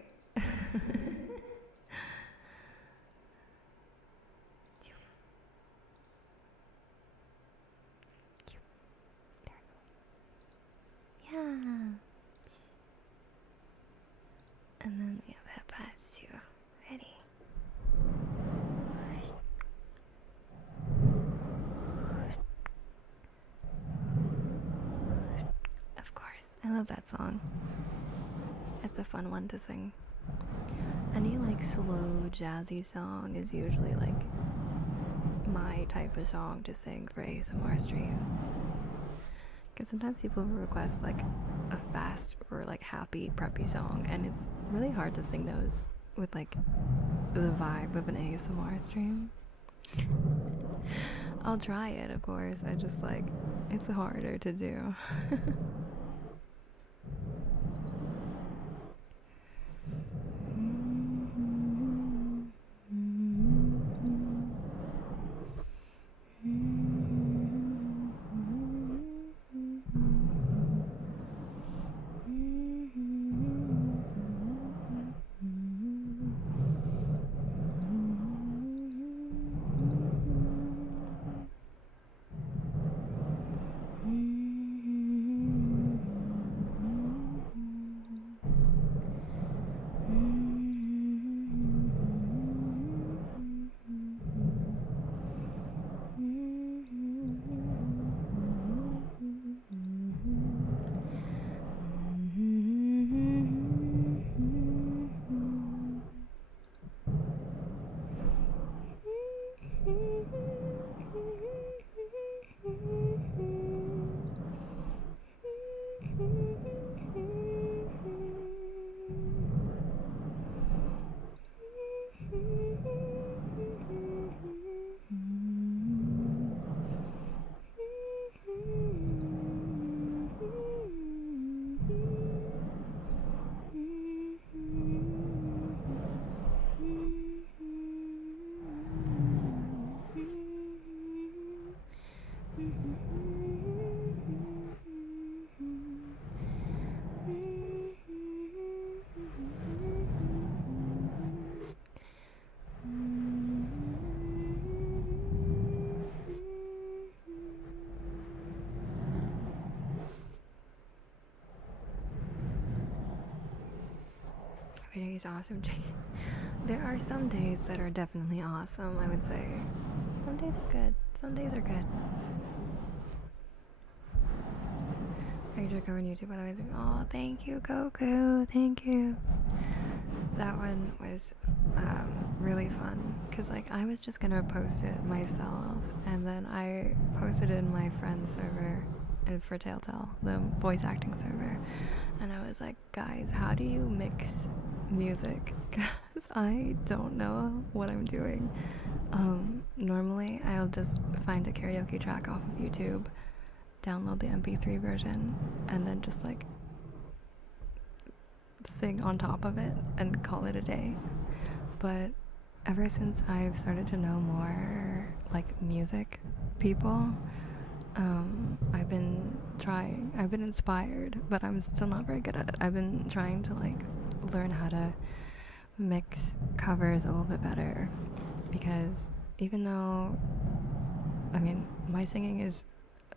Yeah. And then we have head pads too. Ready? Of course. I love that song. It's a fun one to sing. Any like slow jazzy song is usually like my type of song to sing for ASMR streams. Because sometimes people request like a fast or like happy preppy song, and it's really hard to sing those with like the vibe of an ASMR stream. I'll try it, of course. I just like, it's harder to do. Every day is awesome. There are some days that are definitely awesome, I would say. Some days are good. Some days are good. I enjoy covering YouTube, by the way. Oh, thank you, Goku. Thank you. That one was really fun. Because, like, I was just going to post it myself. And then I posted it in my friend's server for Telltale, the voice acting server. And I was like, guys, how do you mix music? Because I don't know what I'm doing. Normally, I'll just find a karaoke track off of YouTube, download the MP3 version, and then just like sing on top of it and call it a day. But ever since I've started to know more like music people, I've been inspired, but I'm still not very good at it. I've been trying to like learn how to mix covers a little bit better, because even though, I mean, my singing is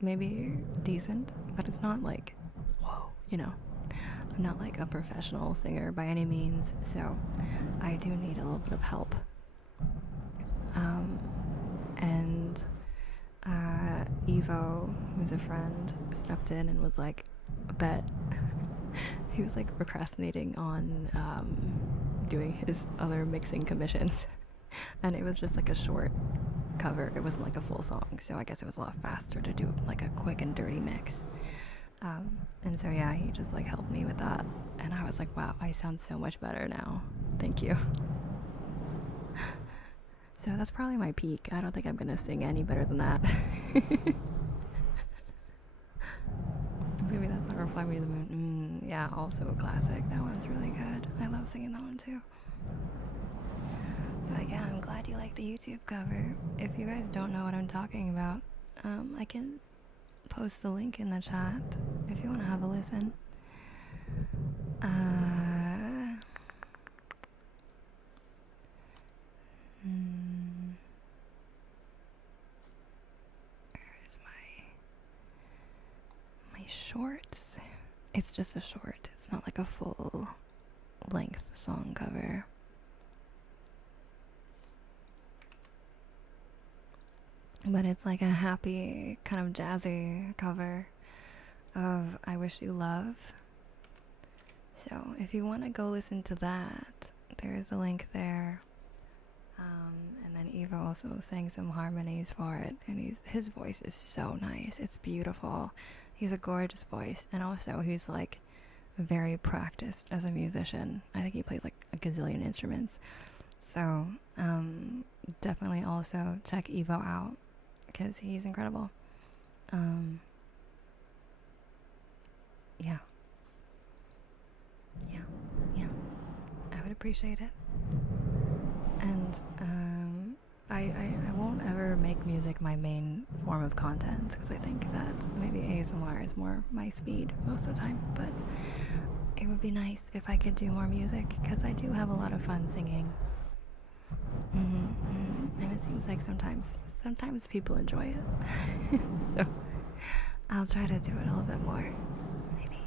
maybe decent, but it's not like, whoa, you know, I'm not like a professional singer by any means, so I do need a little bit of help. And Evo, who's a friend, stepped in and was like, bet. He was like procrastinating on doing his other mixing commissions. And it was just like a short cover. It wasn't like a full song, so I guess it was a lot faster to do like a quick and dirty mix. And so yeah, he just like helped me with that. And I was like, wow, I sound so much better now. Thank you. So that's probably my peak. I don't think I'm gonna sing any better than that. It's gonna be That's Not Fly Me to the Moon. Yeah, also a classic. That one's really good. I love singing that one too. But yeah, I'm glad you like the YouTube cover. If you guys don't know what I'm talking about, I can post the link in the chat if you want to have a listen. Where's my shorts? It's just a short. It's not like a full length song cover. But it's like a happy, kind of jazzy cover of I Wish You Love. So if you want to go listen to that, there is a link there. And then Eva also sang some harmonies for it, and his voice is so nice. It's beautiful. He's a gorgeous voice, and also he's like very practiced as a musician. I think he plays like a gazillion instruments. So definitely also check Evo out, because he's incredible. Yeah. I would appreciate it. And I won't ever make music my main form of content, because I think that maybe ASMR is more my speed most of the time. But it would be nice if I could do more music, because I do have a lot of fun singing. And it seems like sometimes people enjoy it. So I'll try to do it a little bit more, maybe.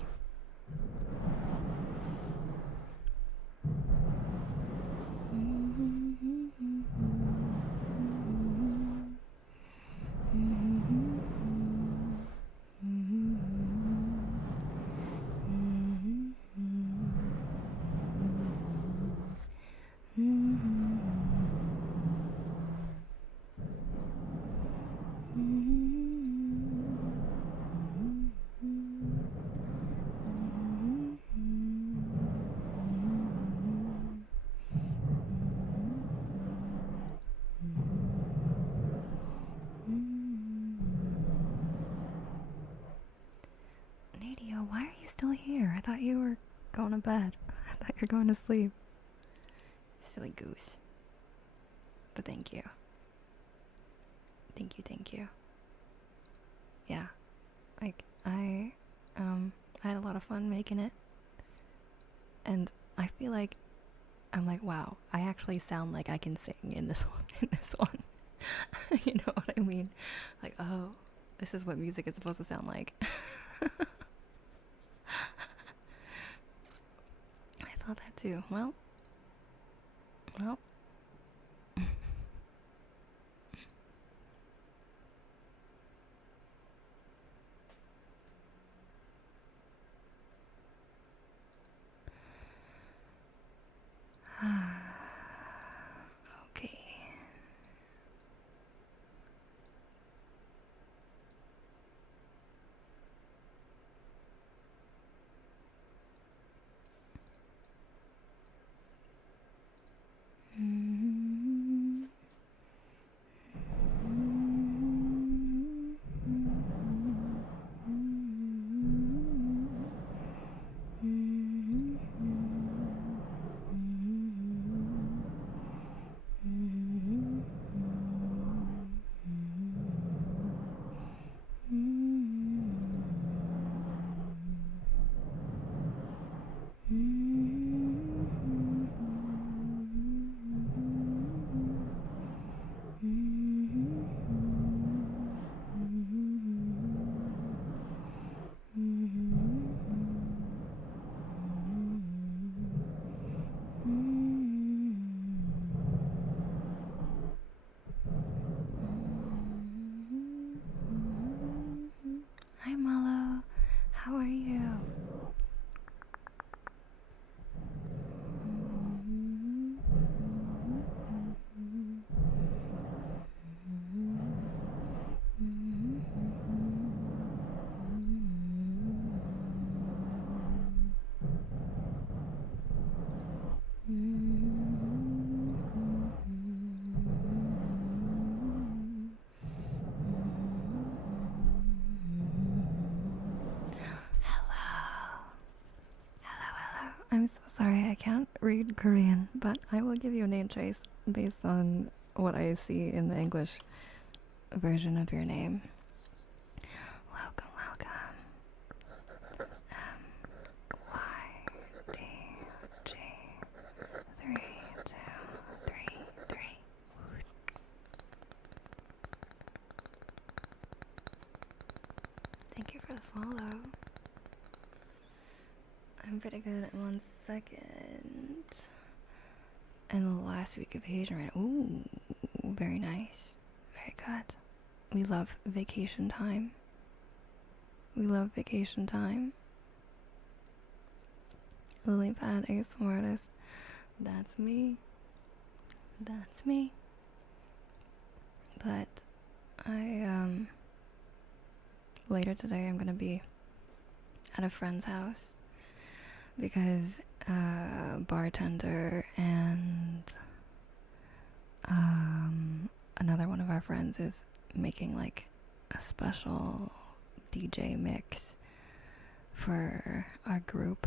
Why are you still here? I thought you were going to bed. I thought you were going to sleep. Silly goose. But thank you. Thank you. Yeah. Like, I had a lot of fun making it. And I feel like, I'm like, wow, I actually sound like I can sing in this one. You know what I mean? Like, oh, this is what music is supposed to sound like. I still saw that too. Well. Okay. Hi Malo, how are you? I'm so sorry I can't read Korean, but I will give you a name choice based on what I see in the English version of your name. Welcome, welcome. YDG 3233. Thank you for the follow. I'm pretty good at 1 second. And the last week of Asian right. Ooh, very nice. Very good. We love vacation time. We love vacation time. Lily Pad, ASMR artist. That's me. That's me. But later today I'm gonna be at a friend's house because bartender and another one of our friends is making like a special DJ mix for our group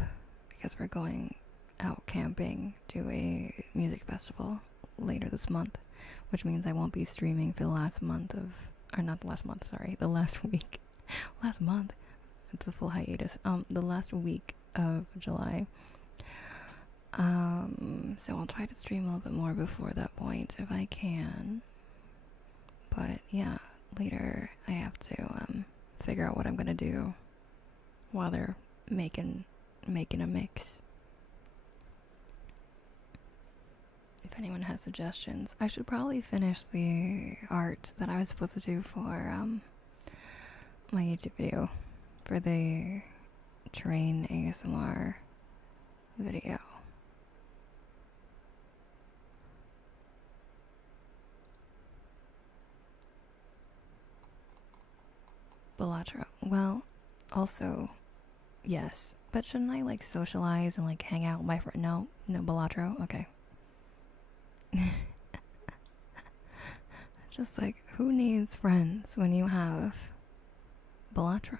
because we're going out camping to a music festival later this month, which means I won't be streaming for the last month of, or not the last month, sorry, the last week. Last month. It's a full hiatus. The last week of July. So I'll try to stream a little bit more before that point if I can. But yeah, later I have to figure out what I'm gonna do while they're making a mix. If anyone has suggestions, I should probably finish the art that I was supposed to do for my YouTube video for the train ASMR video. Balatro. Well, also, yes. But shouldn't I like socialize and like hang out with my friend? No, Balatro. Okay. Just like, who needs friends when you have Balatro?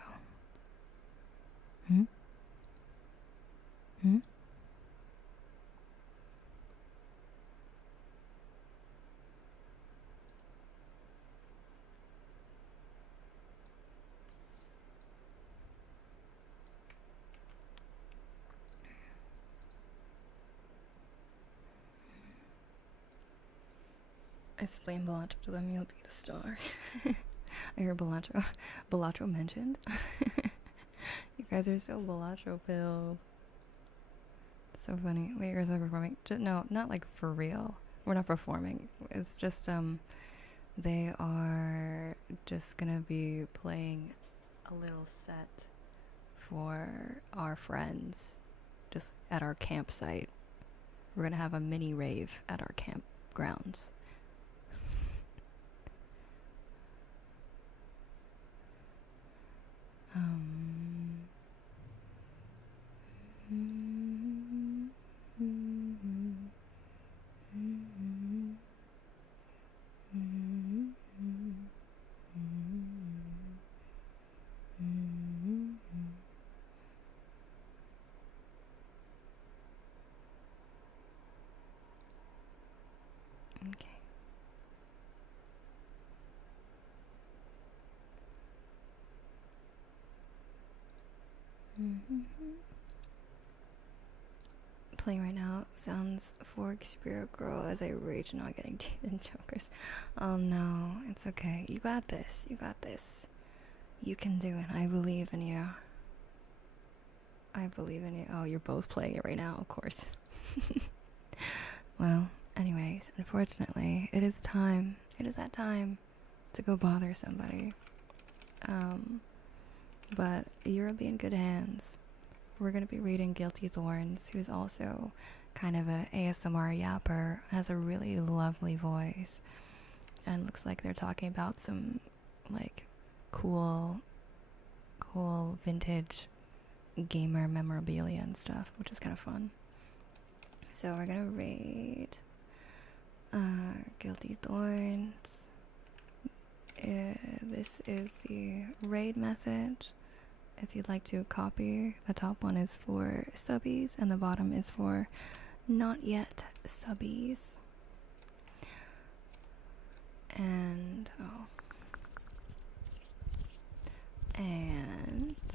Hmm? Explain Balatro to them, you'll be the star. I hear Balatro mentioned. You guys are so Balatro filled. so funny. Wait, you're so performing? No, not like for real. We're not performing. It's just they are just gonna be playing a little set for our friends, just at our campsite. We're gonna have a mini rave at our campgrounds. Okay. Playing right now sounds fork spirit girl as I rage not getting teeth and chokers. Oh no, it's okay. You got this. You got this. You can do it. I believe in you. I believe in you. Oh, you're both playing it right now, of course. Well, anyways, unfortunately, it is time. It is that time to go bother somebody. But you'll be in good hands. We're going to be reading Guilty Thorns, who's also kind of a ASMR yapper, has a really lovely voice, and looks like they're talking about some like cool vintage gamer memorabilia and stuff, which is kind of fun. So we're going to read Guilty Thorns. This is the raid message. If you'd like to copy, the top one is for subbies and the bottom is for not yet subbies. And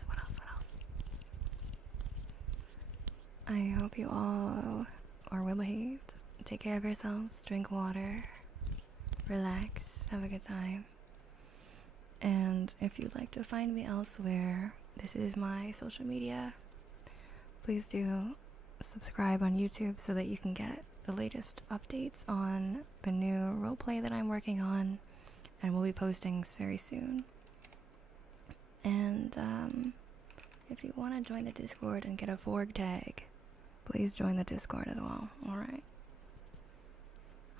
what else? I hope you all are well behaved. Take care of yourselves, drink water, relax, have a good time. And if you'd like to find me elsewhere, this is my social media. Please do subscribe on YouTube so that you can get the latest updates on the new roleplay that I'm working on, and we'll be posting very soon. And if you want to join the Discord and get a Vorg tag, please join the Discord as well. Alright.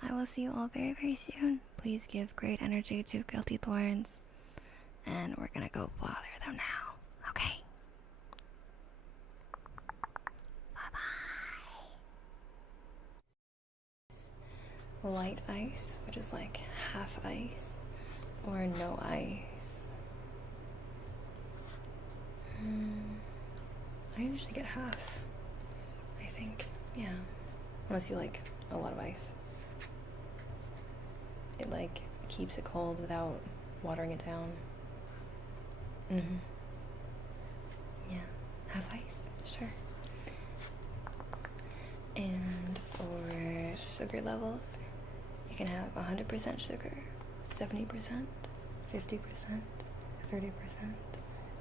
I will see you all very, very soon. Please give great energy to Guilty Thorns. And we're gonna go bother them now. Okay. Bye-bye. Light ice, which is like half ice, or no ice. I usually get half, I think. Yeah. Unless you like a lot of ice. It like keeps it cold without watering it down. Yeah, half ice, sure. And for sugar levels, you can have 100% sugar, 70%, 50%, 30%,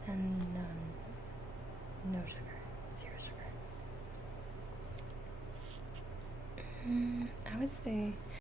and none. No sugar, 0 sugar. I would say